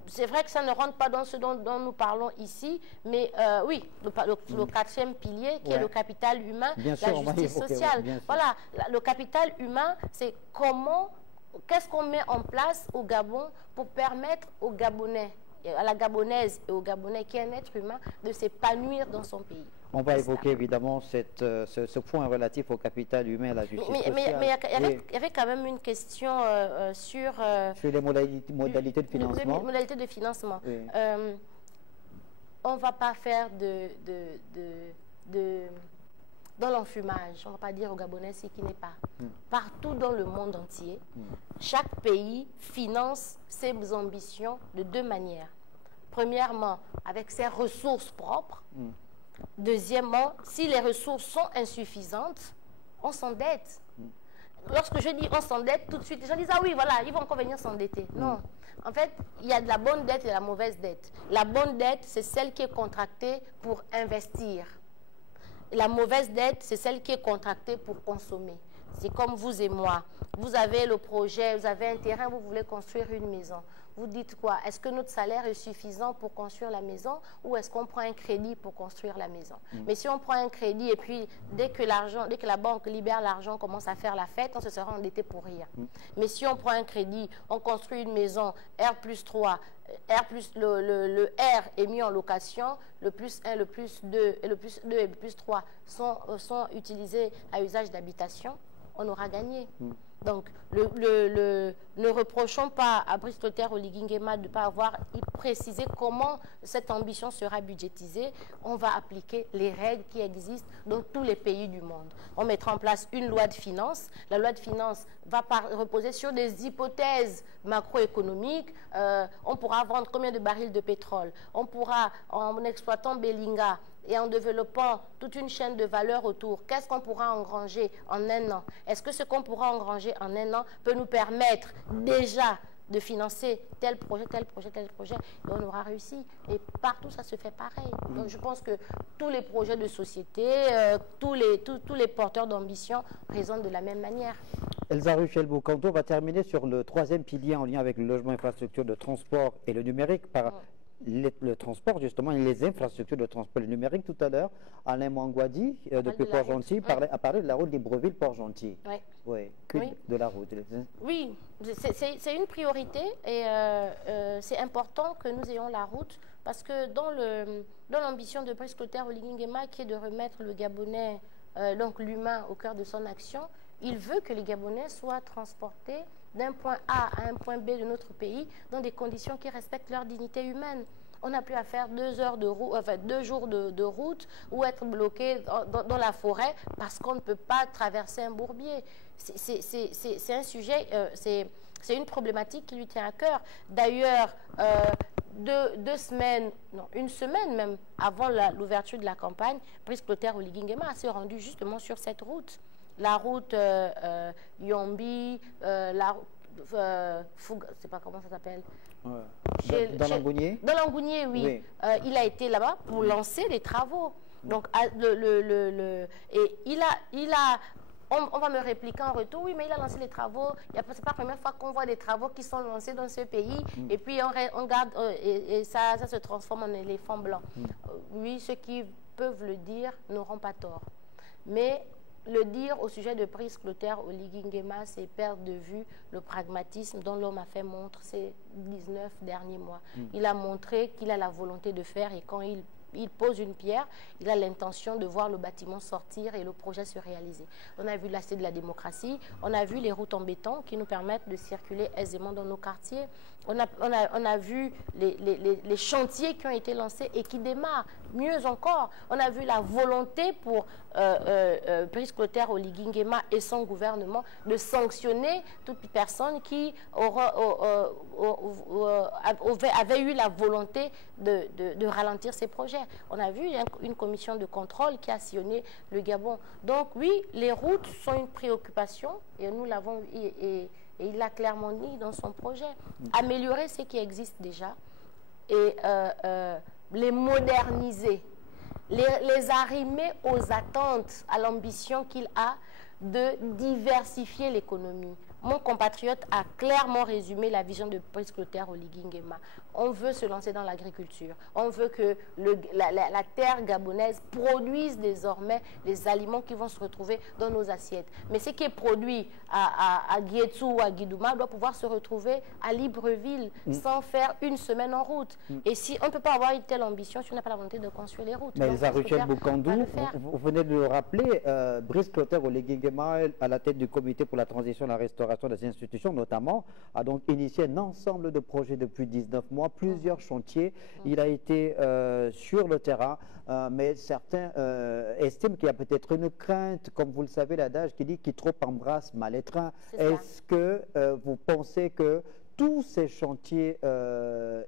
C'est vrai que ça ne rentre pas dans ce dont nous parlons ici, mais oui, le quatrième pilier qui est le capital humain, la justice sociale. Voilà, le capital humain, c'est qu'est-ce qu'on met en place au Gabon pour permettre aux Gabonais, à la Gabonaise et aux Gabonais qui est un être humain de s'épanouir dans son pays. On va évoquer évidemment ce point relatif au capital humain et à la justice sociale. Mais il y avait quand même une question sur les modalités de financement. Les modalités de financement. Oui. On ne va pas faire dans l'enfumage, on ne va pas dire aux Gabonais ce qui n'est pas. Partout dans le monde entier, chaque pays finance ses ambitions de deux manières. Premièrement, avec ses ressources propres. Deuxièmement, si les ressources sont insuffisantes, on s'endette. Lorsque je dis on s'endette, tout de suite, les gens disent « Ah oui, voilà, ils vont encore venir s'endetter. » Non. En fait, il y a de la bonne dette et de la mauvaise dette. La bonne dette, c'est celle qui est contractée pour investir. La mauvaise dette, c'est celle qui est contractée pour consommer. C'est comme vous et moi. Vous avez le projet, vous avez un terrain, vous voulez construire une maison. Vous dites quoi? Est-ce que notre salaire est suffisant pour construire la maison ou est-ce qu'on prend un crédit pour construire la maison? Mais si on prend un crédit et puis dès que la banque libère l'argent, on commence à faire la fête, on se sera endetté pour rien. Mais si on prend un crédit, on construit une maison R+3, le R est mis en location, le +1, le +2 et le +2 et le +3 sont utilisés à usage d'habitation, on aura gagné. Donc, ne reprochons pas à Brice Clotaire Oligui Nguema de ne pas avoir précisé comment cette ambition sera budgétisée. On va appliquer les règles qui existent dans tous les pays du monde. On mettra en place une loi de finances. La loi de finances va reposer sur des hypothèses macroéconomiques. On pourra vendre combien de barils de pétrole. On pourra, en exploitant Belinga, et en développant toute une chaîne de valeur autour, qu'est-ce qu'on pourra engranger en un an? Est-ce que ce qu'on pourra engranger en un an peut nous permettre déjà de financer tel projet, tel projet, tel projet? Et on aura réussi. Et partout, ça se fait pareil. Donc, je pense que tous les projets de société, tous les porteurs d'ambition raisonnent de la même manière. Elsa Ruchel Boucanto va terminer sur le troisième pilier en lien avec le logement, infrastructure de transport et le numérique par le transport, justement, et les infrastructures de transport numérique. Tout à l'heure, Alain Mangouadi, depuis Port-Gentil, a parlé de la route Libreville-Port-Gentil. Oui. De la route. Oui, c'est une priorité et c'est important que nous ayons la route parce que dans l'ambition de Brice Clotaire Oligui Nguema, qui est de remettre le Gabonais, donc l'humain, au cœur de son action, il veut que les Gabonais soient transportés d'un point A à un point B de notre pays dans des conditions qui respectent leur dignité humaine. On n'a plus à faire 2 heures de route, enfin 2 jours de route ou être bloqué dans la forêt parce qu'on ne peut pas traverser un bourbier. C'est un sujet, c'est une problématique qui lui tient à cœur. D'ailleurs, une semaine même avant l'ouverture de la campagne, Brice Clotaire Oligui Nguema s'est rendu justement sur cette route. La route Yombi, la Fouga, je ne sais pas comment ça s'appelle. Dans Langounier? Dans Langounier, oui. Il a été là-bas pour lancer les travaux. Donc, on va me répliquer en retour, oui, mais il a lancé les travaux. Ce n'est pas la première fois qu'on voit des travaux qui sont lancés dans ce pays. Et puis, on garde, et ça se transforme en éléphant blanc. Oui, ceux qui peuvent le dire n'auront pas tort. Mais le dire au sujet de Brice Clotaire Oligui Nguema, c'est perdre de vue le pragmatisme dont l'homme a fait montre ces 19 derniers mois. Il a montré qu'il a la volonté de faire et quand il pose une pierre, il a l'intention de voir le bâtiment sortir et le projet se réaliser. On a vu la cité de la démocratie, on a vu les routes en béton qui nous permettent de circuler aisément dans nos quartiers. On a vu les chantiers qui ont été lancés et qui démarrent. Mieux encore, on a vu la volonté pour Brice Clotaire Oligui Nguema et son gouvernement de sanctionner toute personne qui avait eu la volonté de ralentir ces projets. On a vu une commission de contrôle qui a sillonné le Gabon. Donc oui, les routes sont une préoccupation et nous l'avons et il l'a clairement dit dans son projet. Améliorer ce qui existe déjà et les moderniser, les arrimer aux attentes, à l'ambition qu'il a de diversifier l'économie. Mon compatriote a clairement résumé la vision de Brice Clotaire Oligui Nguema. On veut se lancer dans l'agriculture. On veut que la terre gabonaise produise désormais les aliments qui vont se retrouver dans nos assiettes. Mais ce qui est produit à Guétou ou à Guidouma doit pouvoir se retrouver à Libreville sans faire une semaine en route. Et si on ne peut pas avoir une telle ambition si on n'a pas la volonté de construire les routes. Mais Elsa Ruchel Bokandou, vous venez de le rappeler, Brice Clotaire Oligui Nguema, à la tête du comité pour la transition et la restauration des institutions notamment, a donc initié un ensemble de projets depuis 19 mois, plusieurs chantiers. Il a été sur le terrain, mais certains estiment qu'il y a peut-être une crainte, comme vous le savez, l'adage qui dit qui trop embrasse mal étreint. Est-ce que vous pensez que tous ces chantiers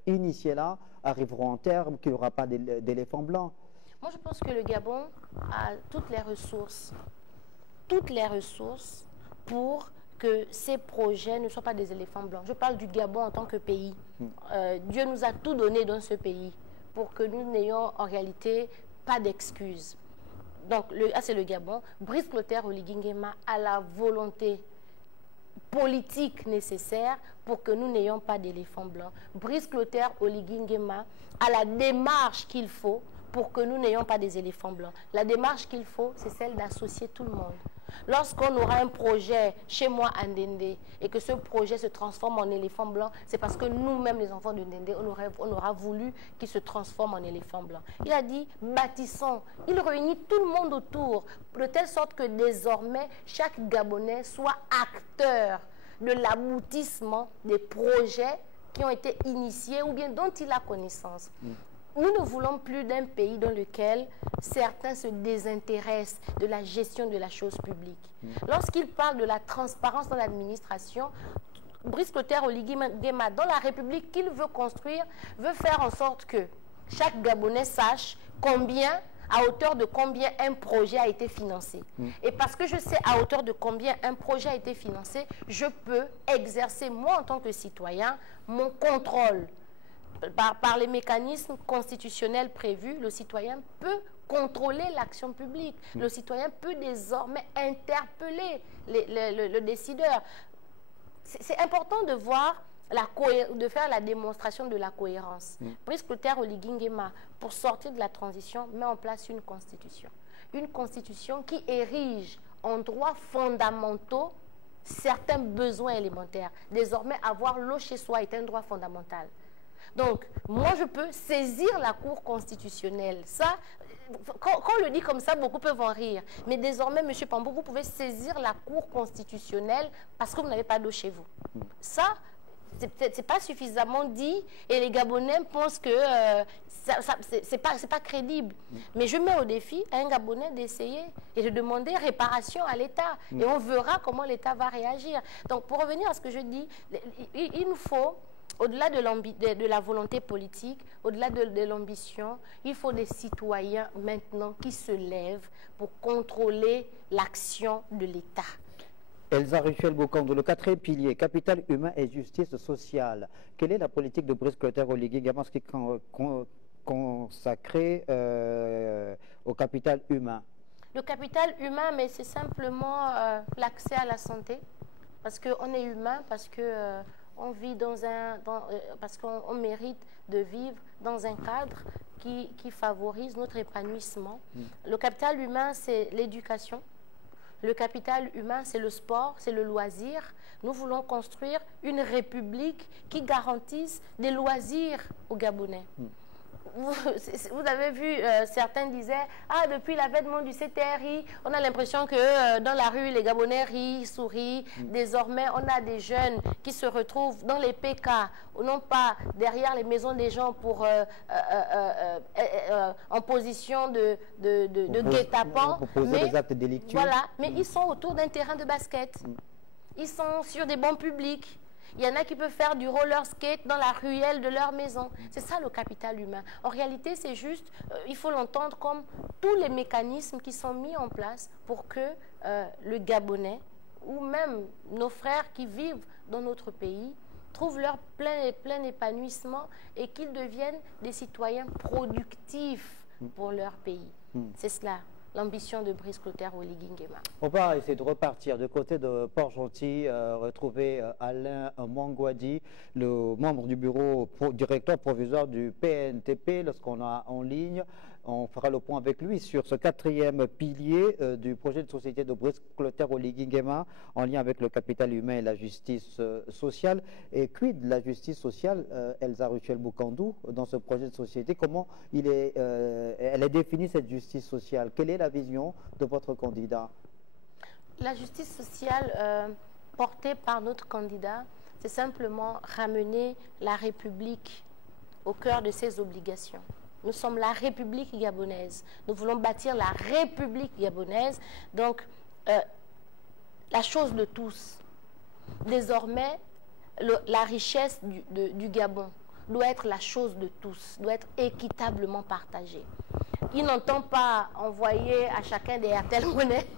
initiés-là arriveront en terme, qu'il n'y aura pas d'éléphant blanc? Moi, je pense que le Gabon a toutes les ressources pour que ces projets ne soient pas des éléphants blancs. Je parle du Gabon en tant que pays. Dieu nous a tout donné dans ce pays pour que nous n'ayons en réalité pas d'excuses. Donc, c'est le Gabon. Brice Clotaire Oligui Nguema a la volonté politique nécessaire pour que nous n'ayons pas d'éléphants blancs. Brice Clotaire Oligui Nguema a la démarche qu'il faut pour que nous n'ayons pas des éléphants blancs. La démarche qu'il faut, c'est celle d'associer tout le monde. Lorsqu'on aura un projet chez moi à Ndendé et que ce projet se transforme en éléphant blanc, c'est parce que nous-mêmes, les enfants de Ndendé, on aura voulu qu'il se transforme en éléphant blanc. Il a dit, bâtissons. Il réunit tout le monde autour, de telle sorte que désormais, chaque Gabonais soit acteur de l'aboutissement des projets qui ont été initiés ou bien dont il a connaissance. Nous ne voulons plus d'un pays dans lequel certains se désintéressent de la gestion de la chose publique. Lorsqu'il parle de la transparence dans l'administration, Brice Clotaire Oligui Nguema, dans la République qu'il veut construire, veut faire en sorte que chaque Gabonais sache combien, à hauteur de combien un projet a été financé. Et parce que je sais à hauteur de combien un projet a été financé, je peux exercer, moi en tant que citoyen, mon contrôle. Par les mécanismes constitutionnels prévus, le citoyen peut contrôler l'action publique. Le citoyen peut désormais interpeller le décideur. C'est important de voir, de faire la démonstration de la cohérence. Brice Clotaire Oligui Nguema, pour sortir de la transition, met en place une constitution. Une constitution qui érige en droits fondamentaux certains besoins élémentaires. Désormais, avoir l'eau chez soi est un droit fondamental. Donc, moi, je peux saisir la Cour constitutionnelle. Ça, quand on le dit comme ça, beaucoup peuvent en rire. Mais désormais, M. Pambou, vous pouvez saisir la Cour constitutionnelle parce que vous n'avez pas d'eau chez vous. Ça, c'est pas suffisamment dit et les Gabonais pensent que c'est pas crédible. Mais je mets au défi à un Gabonais d'essayer et de demander réparation à l'État. Et on verra comment l'État va réagir. Donc, pour revenir à ce que je dis, il nous faut... Au-delà de la volonté politique, au-delà de l'ambition, il faut des citoyens maintenant qui se lèvent pour contrôler l'action de l'État. Elsa Ruchel Bokandou, le quatrième pilier, capital humain et justice sociale. Quelle est la politique de Brice Clotaire Oligui Nguema qui est consacrée au capital humain? Le capital humain, mais c'est simplement l'accès à la santé, parce qu'on est humain, parce que... on vit parce qu'on mérite de vivre dans un cadre qui favorise notre épanouissement. Le capital humain, c'est l'éducation. Le capital humain, c'est le sport, c'est le loisir. Nous voulons construire une république qui garantisse des loisirs aux Gabonais. vous avez vu, certains disaient, ah, depuis l'avènement du CTRI, on a l'impression que dans la rue, les Gabonais rient, sourient. Désormais, on a des jeunes qui se retrouvent dans les PK, non pas derrière les maisons des gens pour en position de guet-apens, pour poser des actes délictueux. Voilà, mais ils sont autour d'un terrain de basket. Ils sont sur des bancs publics. Il y en a qui peuvent faire du roller skate dans la ruelle de leur maison. C'est ça le capital humain. En réalité, c'est juste, il faut l'entendre comme tous les mécanismes qui sont mis en place pour que le Gabonais ou même nos frères qui vivent dans notre pays trouvent leur plein épanouissement et qu'ils deviennent des citoyens productifs pour leur pays. C'est cela. L'ambition de Brice Clotaire Oligui Nguema. On va essayer de repartir du côté de Port-Gentil, retrouver Alain Mangouadi, le membre du bureau directeur provisoire du PNTP, lorsqu'on a en ligne. On fera le point avec lui sur ce 4e pilier du projet de société de Brice Clotaire Oligui Nguema en lien avec le capital humain et la justice sociale. Et quid de la justice sociale, Elsa Ruchel Boukandou, dans ce projet de société? Comment elle est définie, cette justice sociale? Quelle est la vision de votre candidat? La justice sociale portée par notre candidat, c'est simplement ramener la République au cœur de ses obligations. Nous sommes la République gabonaise. Nous voulons bâtir la République gabonaise. Donc, la chose de tous. Désormais, la richesse du Gabon doit être la chose de tous, doit être équitablement partagée. Il n'entend pas envoyer à chacun des RTL Monnaie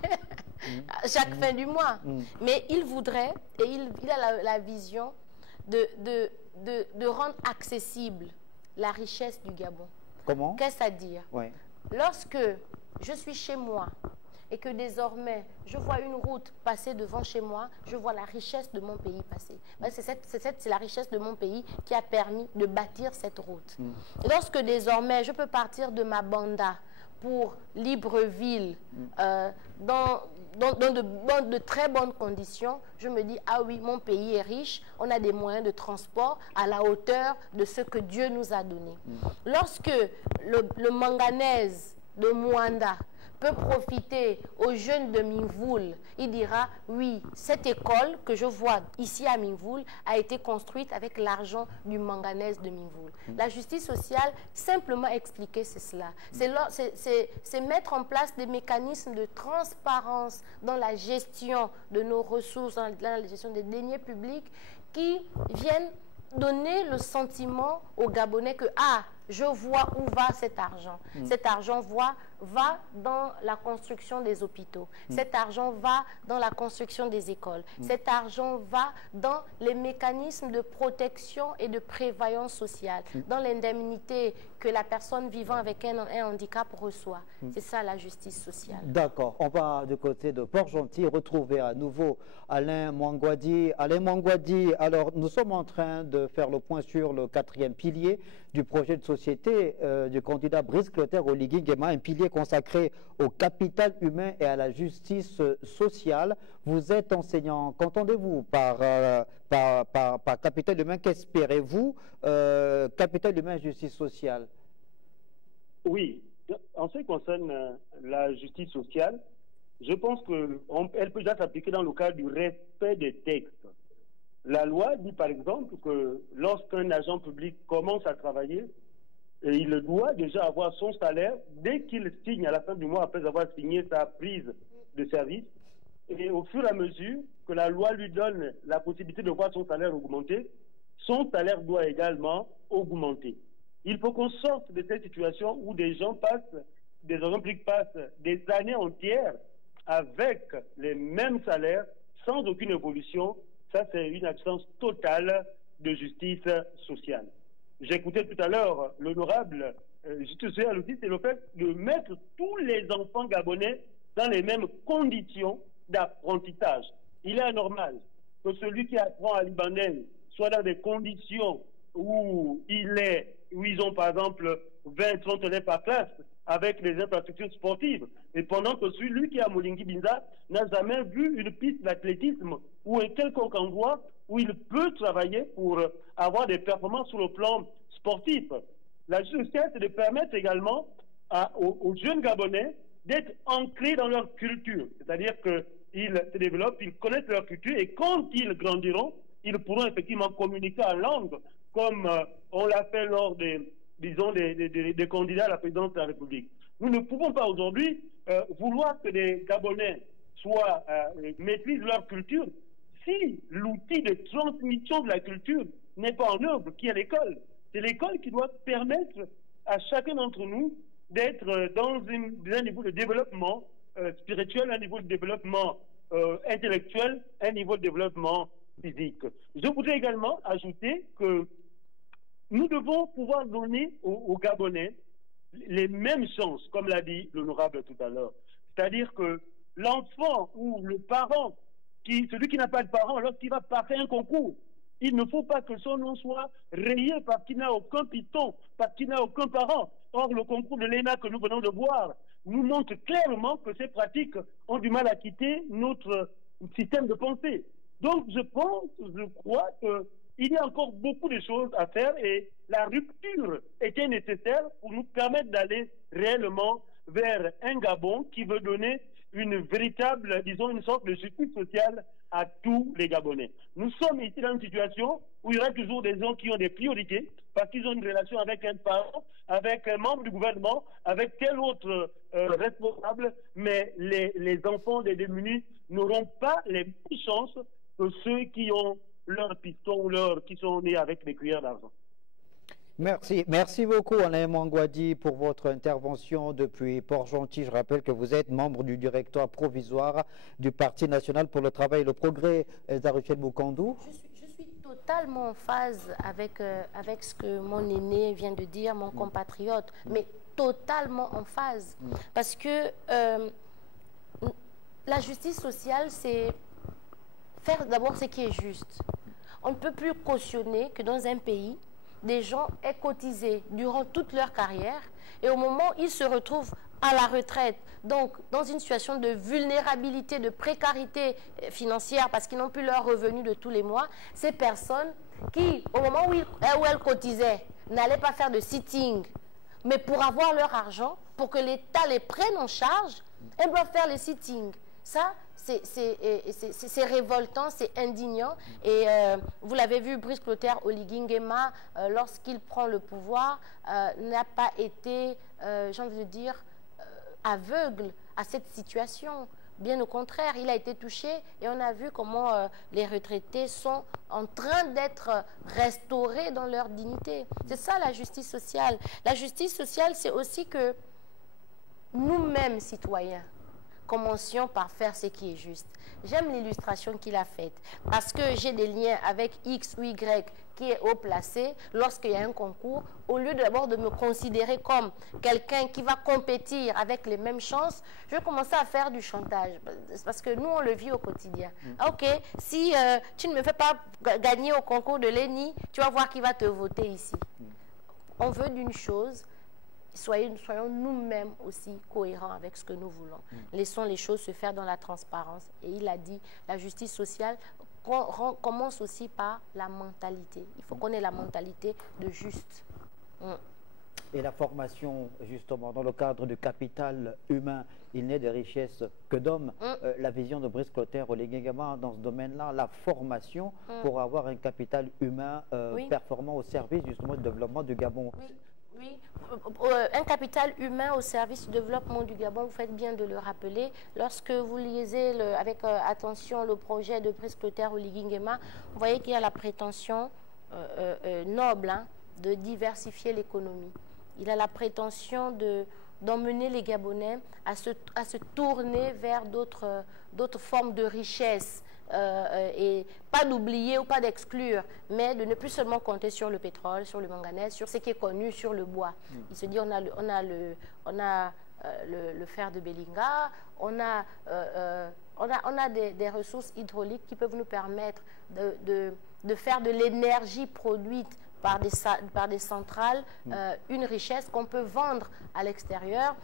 à chaque fin du mois. Mais il voudrait, et il a la vision de rendre accessible la richesse du Gabon. Comment? Qu'est-ce à dire? Ouais. Lorsque je suis chez moi et que désormais je vois une route passer devant chez moi, je vois la richesse de mon pays passer. C'est la richesse de mon pays qui a permis de bâtir cette route. Et lorsque désormais je peux partir de ma banda pour Libreville dans de très bonnes conditions, je me dis, ah oui, mon pays est riche, on a des moyens de transport à la hauteur de ce que Dieu nous a donné. Lorsque le manganèse de Mwanda peut profiter aux jeunes de Minvoul, il dira, oui, cette école que je vois ici à Minvoul a été construite avec l'argent du manganèse de Minvoul. La justice sociale, simplement expliquer, c'est cela. C'est mettre en place des mécanismes de transparence dans la gestion de nos ressources, dans la gestion des deniers publics qui viennent donner le sentiment aux Gabonais que, ah, je vois où va cet argent. Cet argent va dans la construction des hôpitaux. Cet argent va dans la construction des écoles. Cet argent va dans les mécanismes de protection et de prévoyance sociale, dans l'indemnité que la personne vivant avec un handicap reçoit. C'est ça la justice sociale. D'accord. On va du côté de Port-Gentil retrouver à nouveau Alain Mangouadi. Alain Mangouadi, alors nous sommes en train de faire le point sur le 4e pilier du projet de société du candidat Brice Clotaire Oligui Nguema, un pilier consacré au capital humain et à la justice sociale. Vous êtes enseignant. Qu'entendez-vous par capital humain? Qu'espérez-vous? Capital humain et justice sociale? Oui, en ce qui concerne la justice sociale, je pense qu'elle peut déjà s'appliquer dans le cadre du respect des textes. La loi dit par exemple que lorsqu'un agent public commence à travailler, il doit déjà avoir son salaire dès qu'il signe à la fin du mois, après avoir signé sa prise de service. Et au fur et à mesure que la loi lui donne la possibilité de voir son salaire augmenter, son salaire doit également augmenter. Il faut qu'on sorte de cette situation où des gens des agents publics passent des années entières avec les mêmes salaires sans aucune évolution. Ça, c'est une absence totale de justice sociale. J'écoutais tout à l'heure l'honorable justice sociale aussi, c'est le fait de mettre tous les enfants gabonais dans les mêmes conditions d'apprentissage. Il est anormal que celui qui apprend à Libanais soit dans des conditions où ils ont par exemple 20-30 élèves par classe avec les infrastructures sportives, et pendant que celui qui est à Molingi-Binza n'a jamais vu une piste d'athlétisme ou un quelconque endroit où il peut travailler pour avoir des performances sur le plan sportif. La justice sociale, c'est de permettre également aux jeunes Gabonais d'être ancrés dans leur culture. C'est-à-dire qu'ils se développent, ils connaissent leur culture, et quand ils grandiront, ils pourront effectivement communiquer en langue, comme on l'a fait lors des candidats à la présidence de la République. Nous ne pouvons pas aujourd'hui vouloir que les Gabonais maîtrisent leur culture si l'outil de transmission de la culture n'est pas en œuvre, qui est l'école. C'est l'école qui doit permettre à chacun d'entre nous d'être dans un niveau de développement spirituel, un niveau de développement intellectuel, un niveau de développement physique. Je voudrais également ajouter que nous devons pouvoir donner aux Gabonais les mêmes chances, comme l'a dit l'honorable tout à l'heure. C'est-à-dire que l'enfant ou le parent, celui qui n'a pas de parent, lorsqu'il va passer un concours, il ne faut pas que son nom soit rayé parce qu'il n'a aucun piston, parce qu'il n'a aucun parent. Or, le concours de l'ENA que nous venons de voir nous montre clairement que ces pratiques ont du mal à quitter notre système de pensée. Donc, je crois qu'il y a encore beaucoup de choses à faire et la rupture était nécessaire pour nous permettre d'aller réellement vers un Gabon qui veut donner une véritable, disons, une sorte de justice sociale à tous les Gabonais. Nous sommes ici dans une situation où il y aura toujours des gens qui ont des priorités parce qu'ils ont une relation avec un parent, avec un membre du gouvernement, avec tel autre responsable, mais les enfants des démunis n'auront pas les mêmes chances que ceux qui ont leur piston ou qui sont nés avec des cuillères d'argent. Merci beaucoup Alain Mangouadi pour votre intervention depuis Port-Gentil. Je rappelle que vous êtes membre du directoire provisoire du Parti national pour le travail et le progrès, Elsa Ruchel Boukandou. Je suis totalement en phase avec ce que mon aîné vient de dire, mon compatriote, mais totalement en phase. Parce que la justice sociale, c'est faire d'abord ce qui est juste. On ne peut plus cautionner que dans un pays, des gens aient cotisé durant toute leur carrière et au moment où ils se retrouvent à la retraite, donc dans une situation de vulnérabilité, de précarité financière parce qu'ils n'ont plus leurs revenus de tous les mois, ces personnes qui, au moment où elles cotisaient, n'allaient pas faire de sitting, mais pour avoir leur argent, pour que l'État les prenne en charge, elles doivent faire les sittings. Ça, c'est révoltant, c'est indignant. Et vous l'avez vu, Brice Clotaire Oligui Nguema, lorsqu'il prend le pouvoir, n'a pas été, j'ai envie de dire, aveugle à cette situation. Bien au contraire, il a été touché et on a vu comment les retraités sont en train d'être restaurés dans leur dignité. C'est ça la justice sociale. La justice sociale, c'est aussi que nous-mêmes, citoyens, commencions par faire ce qui est juste. J'aime l'illustration qu'il a faite parce que j'ai des liens avec X ou Y qui est haut placé lorsqu'il y a un concours. Au lieu d'abord de me considérer comme quelqu'un qui va compétir avec les mêmes chances, je vais commencer à faire du chantage parce que nous, on le vit au quotidien. Ok, si tu ne me fais pas gagner au concours de l'ENI, tu vas voir qui va te voter ici. On veut d'une chose. Soyons nous-mêmes aussi cohérents avec ce que nous voulons. Laissons les choses se faire dans la transparence. Et il a dit, la justice sociale commence aussi par la mentalité. Il faut qu'on ait la mentalité de juste. Et la formation, justement, dans le cadre du capital humain, il n'est de richesse que d'hommes. La vision de Brice Clotaire Oligui Nguema dans ce domaine-là, la formation pour avoir un capital humain performant au service, justement, du développement du Gabon. Oui, un capital humain au service du développement du Gabon, vous faites bien de le rappeler. Lorsque vous lisez avec attention le projet de Brice Clotaire Oligui Nguema, vous voyez qu'il y a la prétention noble de diversifier l'économie. Il a la prétention d'emmener les Gabonais à se tourner vers d'autres formes de richesse. Et pas d'oublier ou pas d'exclure, mais de ne plus seulement compter sur le pétrole, sur le manganèse, sur ce qui est connu, sur le bois. Il se dit on a le fer de Belinga, on a des ressources hydrauliques qui peuvent nous permettre de faire de l'énergie produite par des centrales, une richesse qu'on peut vendre à l'extérieur.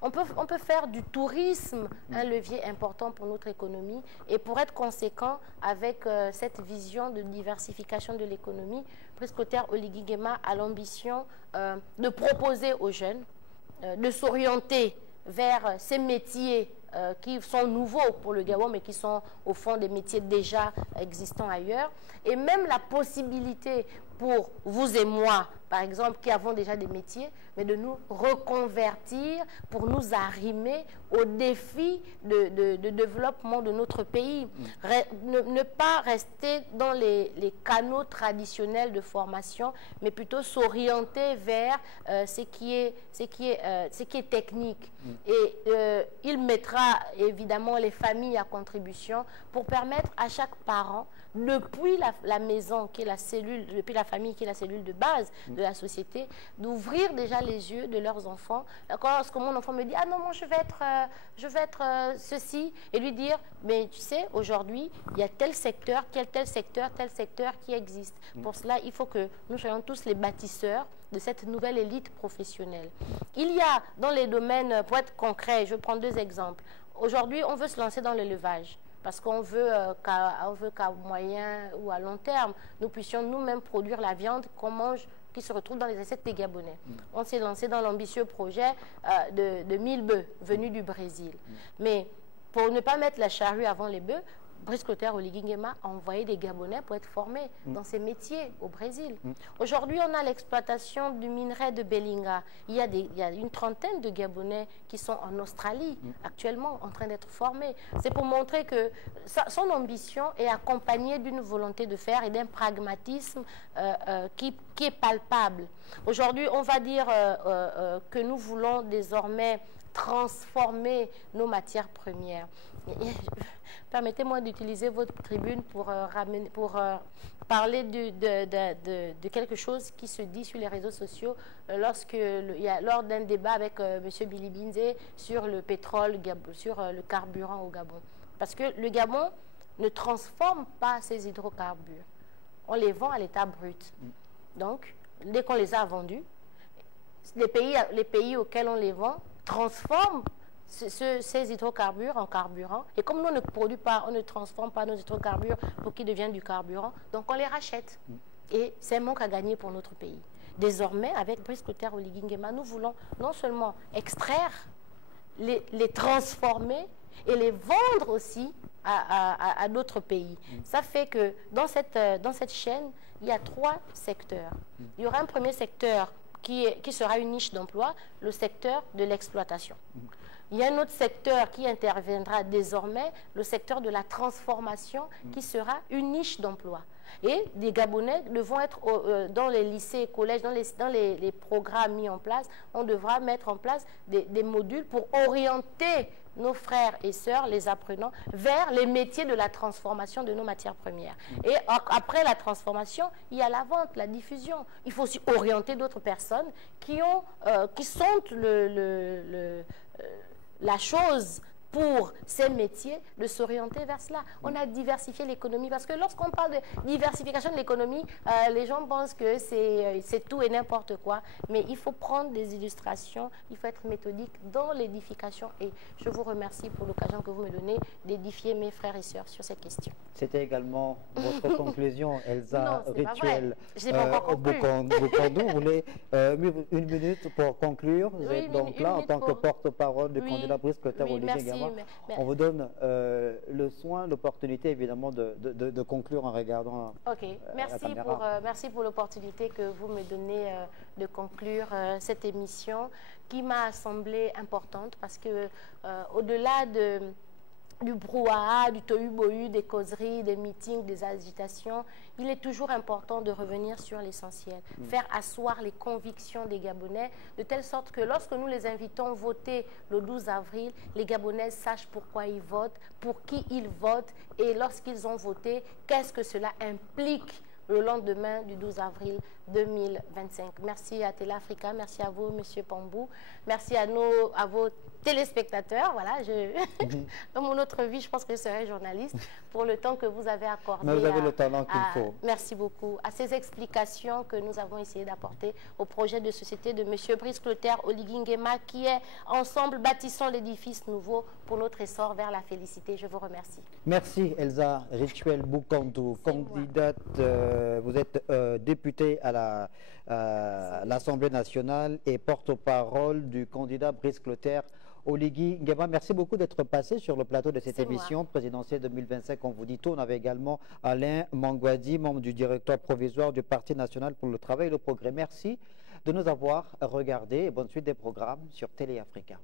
on peut faire du tourisme un levier important pour notre économie. Et pour être conséquent avec cette vision de diversification de l'économie, Brice Clotaire Oligui Nguema a l'ambition de proposer aux jeunes de s'orienter vers ces métiers qui sont nouveaux pour le Gabon, mais qui sont au fond des métiers déjà existants ailleurs. Et même la possibilité pour vous et moi, par exemple, qui avons déjà des métiers, mais de nous reconvertir pour nous arrimer aux défis de développement de notre pays. Ne pas rester dans les canaux traditionnels de formation, mais plutôt s'orienter vers ce qui est technique. Et il mettra évidemment les familles à contribution pour permettre à chaque parent, depuis la maison, qui est la cellule, depuis la famille qui est la cellule de base de la société, d'ouvrir déjà les yeux de leurs enfants. Lorsque mon enfant me dit « Ah non, moi je vais être ceci », et lui dire « Mais tu sais, aujourd'hui, il y a tel secteur qui existe. Pour cela, il faut que nous soyons tous les bâtisseurs de cette nouvelle élite professionnelle. » Il y a dans les domaines, pour être concret, je prends 2 exemples. Aujourd'hui, on veut se lancer dans l'élevage. Parce qu'on veut qu'à moyen ou à long terme, nous puissions nous-mêmes produire la viande qu'on mange, qui se retrouve dans les assiettes des Gabonais. On s'est lancé dans l'ambitieux projet de 1000 bœufs venus du Brésil. Mais pour ne pas mettre la charrue avant les bœufs, Brice Clotaire Oligui Nguema a envoyé des Gabonais pour être formés dans ces métiers au Brésil. Aujourd'hui, on a l'exploitation du minerai de Belinga. Il y a une trentaine de Gabonais qui sont en Australie actuellement en train d'être formés. C'est pour montrer que son ambition est accompagnée d'une volonté de faire et d'un pragmatisme qui est palpable. Aujourd'hui, on va dire que nous voulons désormais transformer nos matières premières. Permettez-moi d'utiliser votre tribune pour parler de quelque chose qui se dit sur les réseaux sociaux lors d'un débat avec M. Billy Binze sur le pétrole, sur le carburant au Gabon. Parce que le Gabon ne transforme pas ses hydrocarbures. On les vend à l'état brut. Donc, dès qu'on les a vendus, les pays auxquels on les vend transforment ces hydrocarbures en carburant. Et comme nous ne produisons pas, on ne transforme pas nos hydrocarbures pour qu'ils deviennent du carburant, donc on les rachète. Et c'est un manque à gagner pour notre pays. Désormais, avec Brice Clotaire Oligui Nguema, nous voulons non seulement extraire, les transformer et les vendre aussi à d'autres pays. Ça fait que dans cette chaîne, il y a 3 secteurs. Il y aura un premier secteur qui sera une niche d'emploi, le secteur de l'exploitation. Il y a un autre secteur qui interviendra désormais, le secteur de la transformation, qui sera une niche d'emploi. Et des Gabonais devront être dans les lycées et collèges, dans les programmes mis en place, on devra mettre en place des modules pour orienter nos frères et sœurs, les apprenants, vers les métiers de la transformation de nos matières premières. Et après la transformation, il y a la vente, la diffusion. Il faut aussi orienter d'autres personnes qui sentent la chose pour ces métiers, de s'orienter vers cela. On a diversifié l'économie, parce que lorsqu'on parle de diversification de l'économie, les gens pensent que c'est tout et n'importe quoi, mais il faut prendre des illustrations, il faut être méthodique dans l'édification, et je vous remercie pour l'occasion que vous me donnez d'édifier mes frères et sœurs sur cette question. C'était également votre conclusion, Elsa Rituel. Je n'ai pas encore conclu. Vous voulez 1 minute pour conclure? Vous êtes donc là en tant que porte-parole du candidat Brice Clotaire Oligui Nguema. On vous donne le soin, l'opportunité évidemment de conclure en regardant merci la caméra. Merci pour l'opportunité que vous me donnez de conclure cette émission qui m'a semblé importante, parce que au-delà du brouhaha, du tohu-bohu, des causeries, des meetings, des agitations, il est toujours important de revenir sur l'essentiel, faire asseoir les convictions des Gabonais, de telle sorte que lorsque nous les invitons voter le 12 avril, les Gabonais sachent pourquoi ils votent, pour qui ils votent, et lorsqu'ils ont voté, qu'est-ce que cela implique le lendemain du 12 avril 2025. Merci à Télé Africa, merci à vous, Monsieur Pambou, merci à vos téléspectateurs. Voilà, dans mon autre vie, je pense que je serai journaliste pour le temps que vous avez accordé. Mais vous avez le talent qu'il faut. Merci beaucoup. À ces explications que nous avons essayé d'apporter au projet de société de Monsieur Brice Clotaire Oligui Nguema, qui est ensemble bâtissons l'édifice nouveau pour notre essor vers la félicité. Je vous remercie. Merci Elsa Rituel Bukandou, candidate, vous êtes députée à l'Assemblée nationale et porte-parole du candidat Brice Clotaire Oligui Nguema. Merci beaucoup d'être passé sur le plateau de cette émission présidentielle 2025. On vous dit tout. On avait également Alain Mangouadi, membre du directoire provisoire du Parti national pour le travail et le progrès. Merci de nous avoir regardés et bonne suite des programmes sur Télé Africa.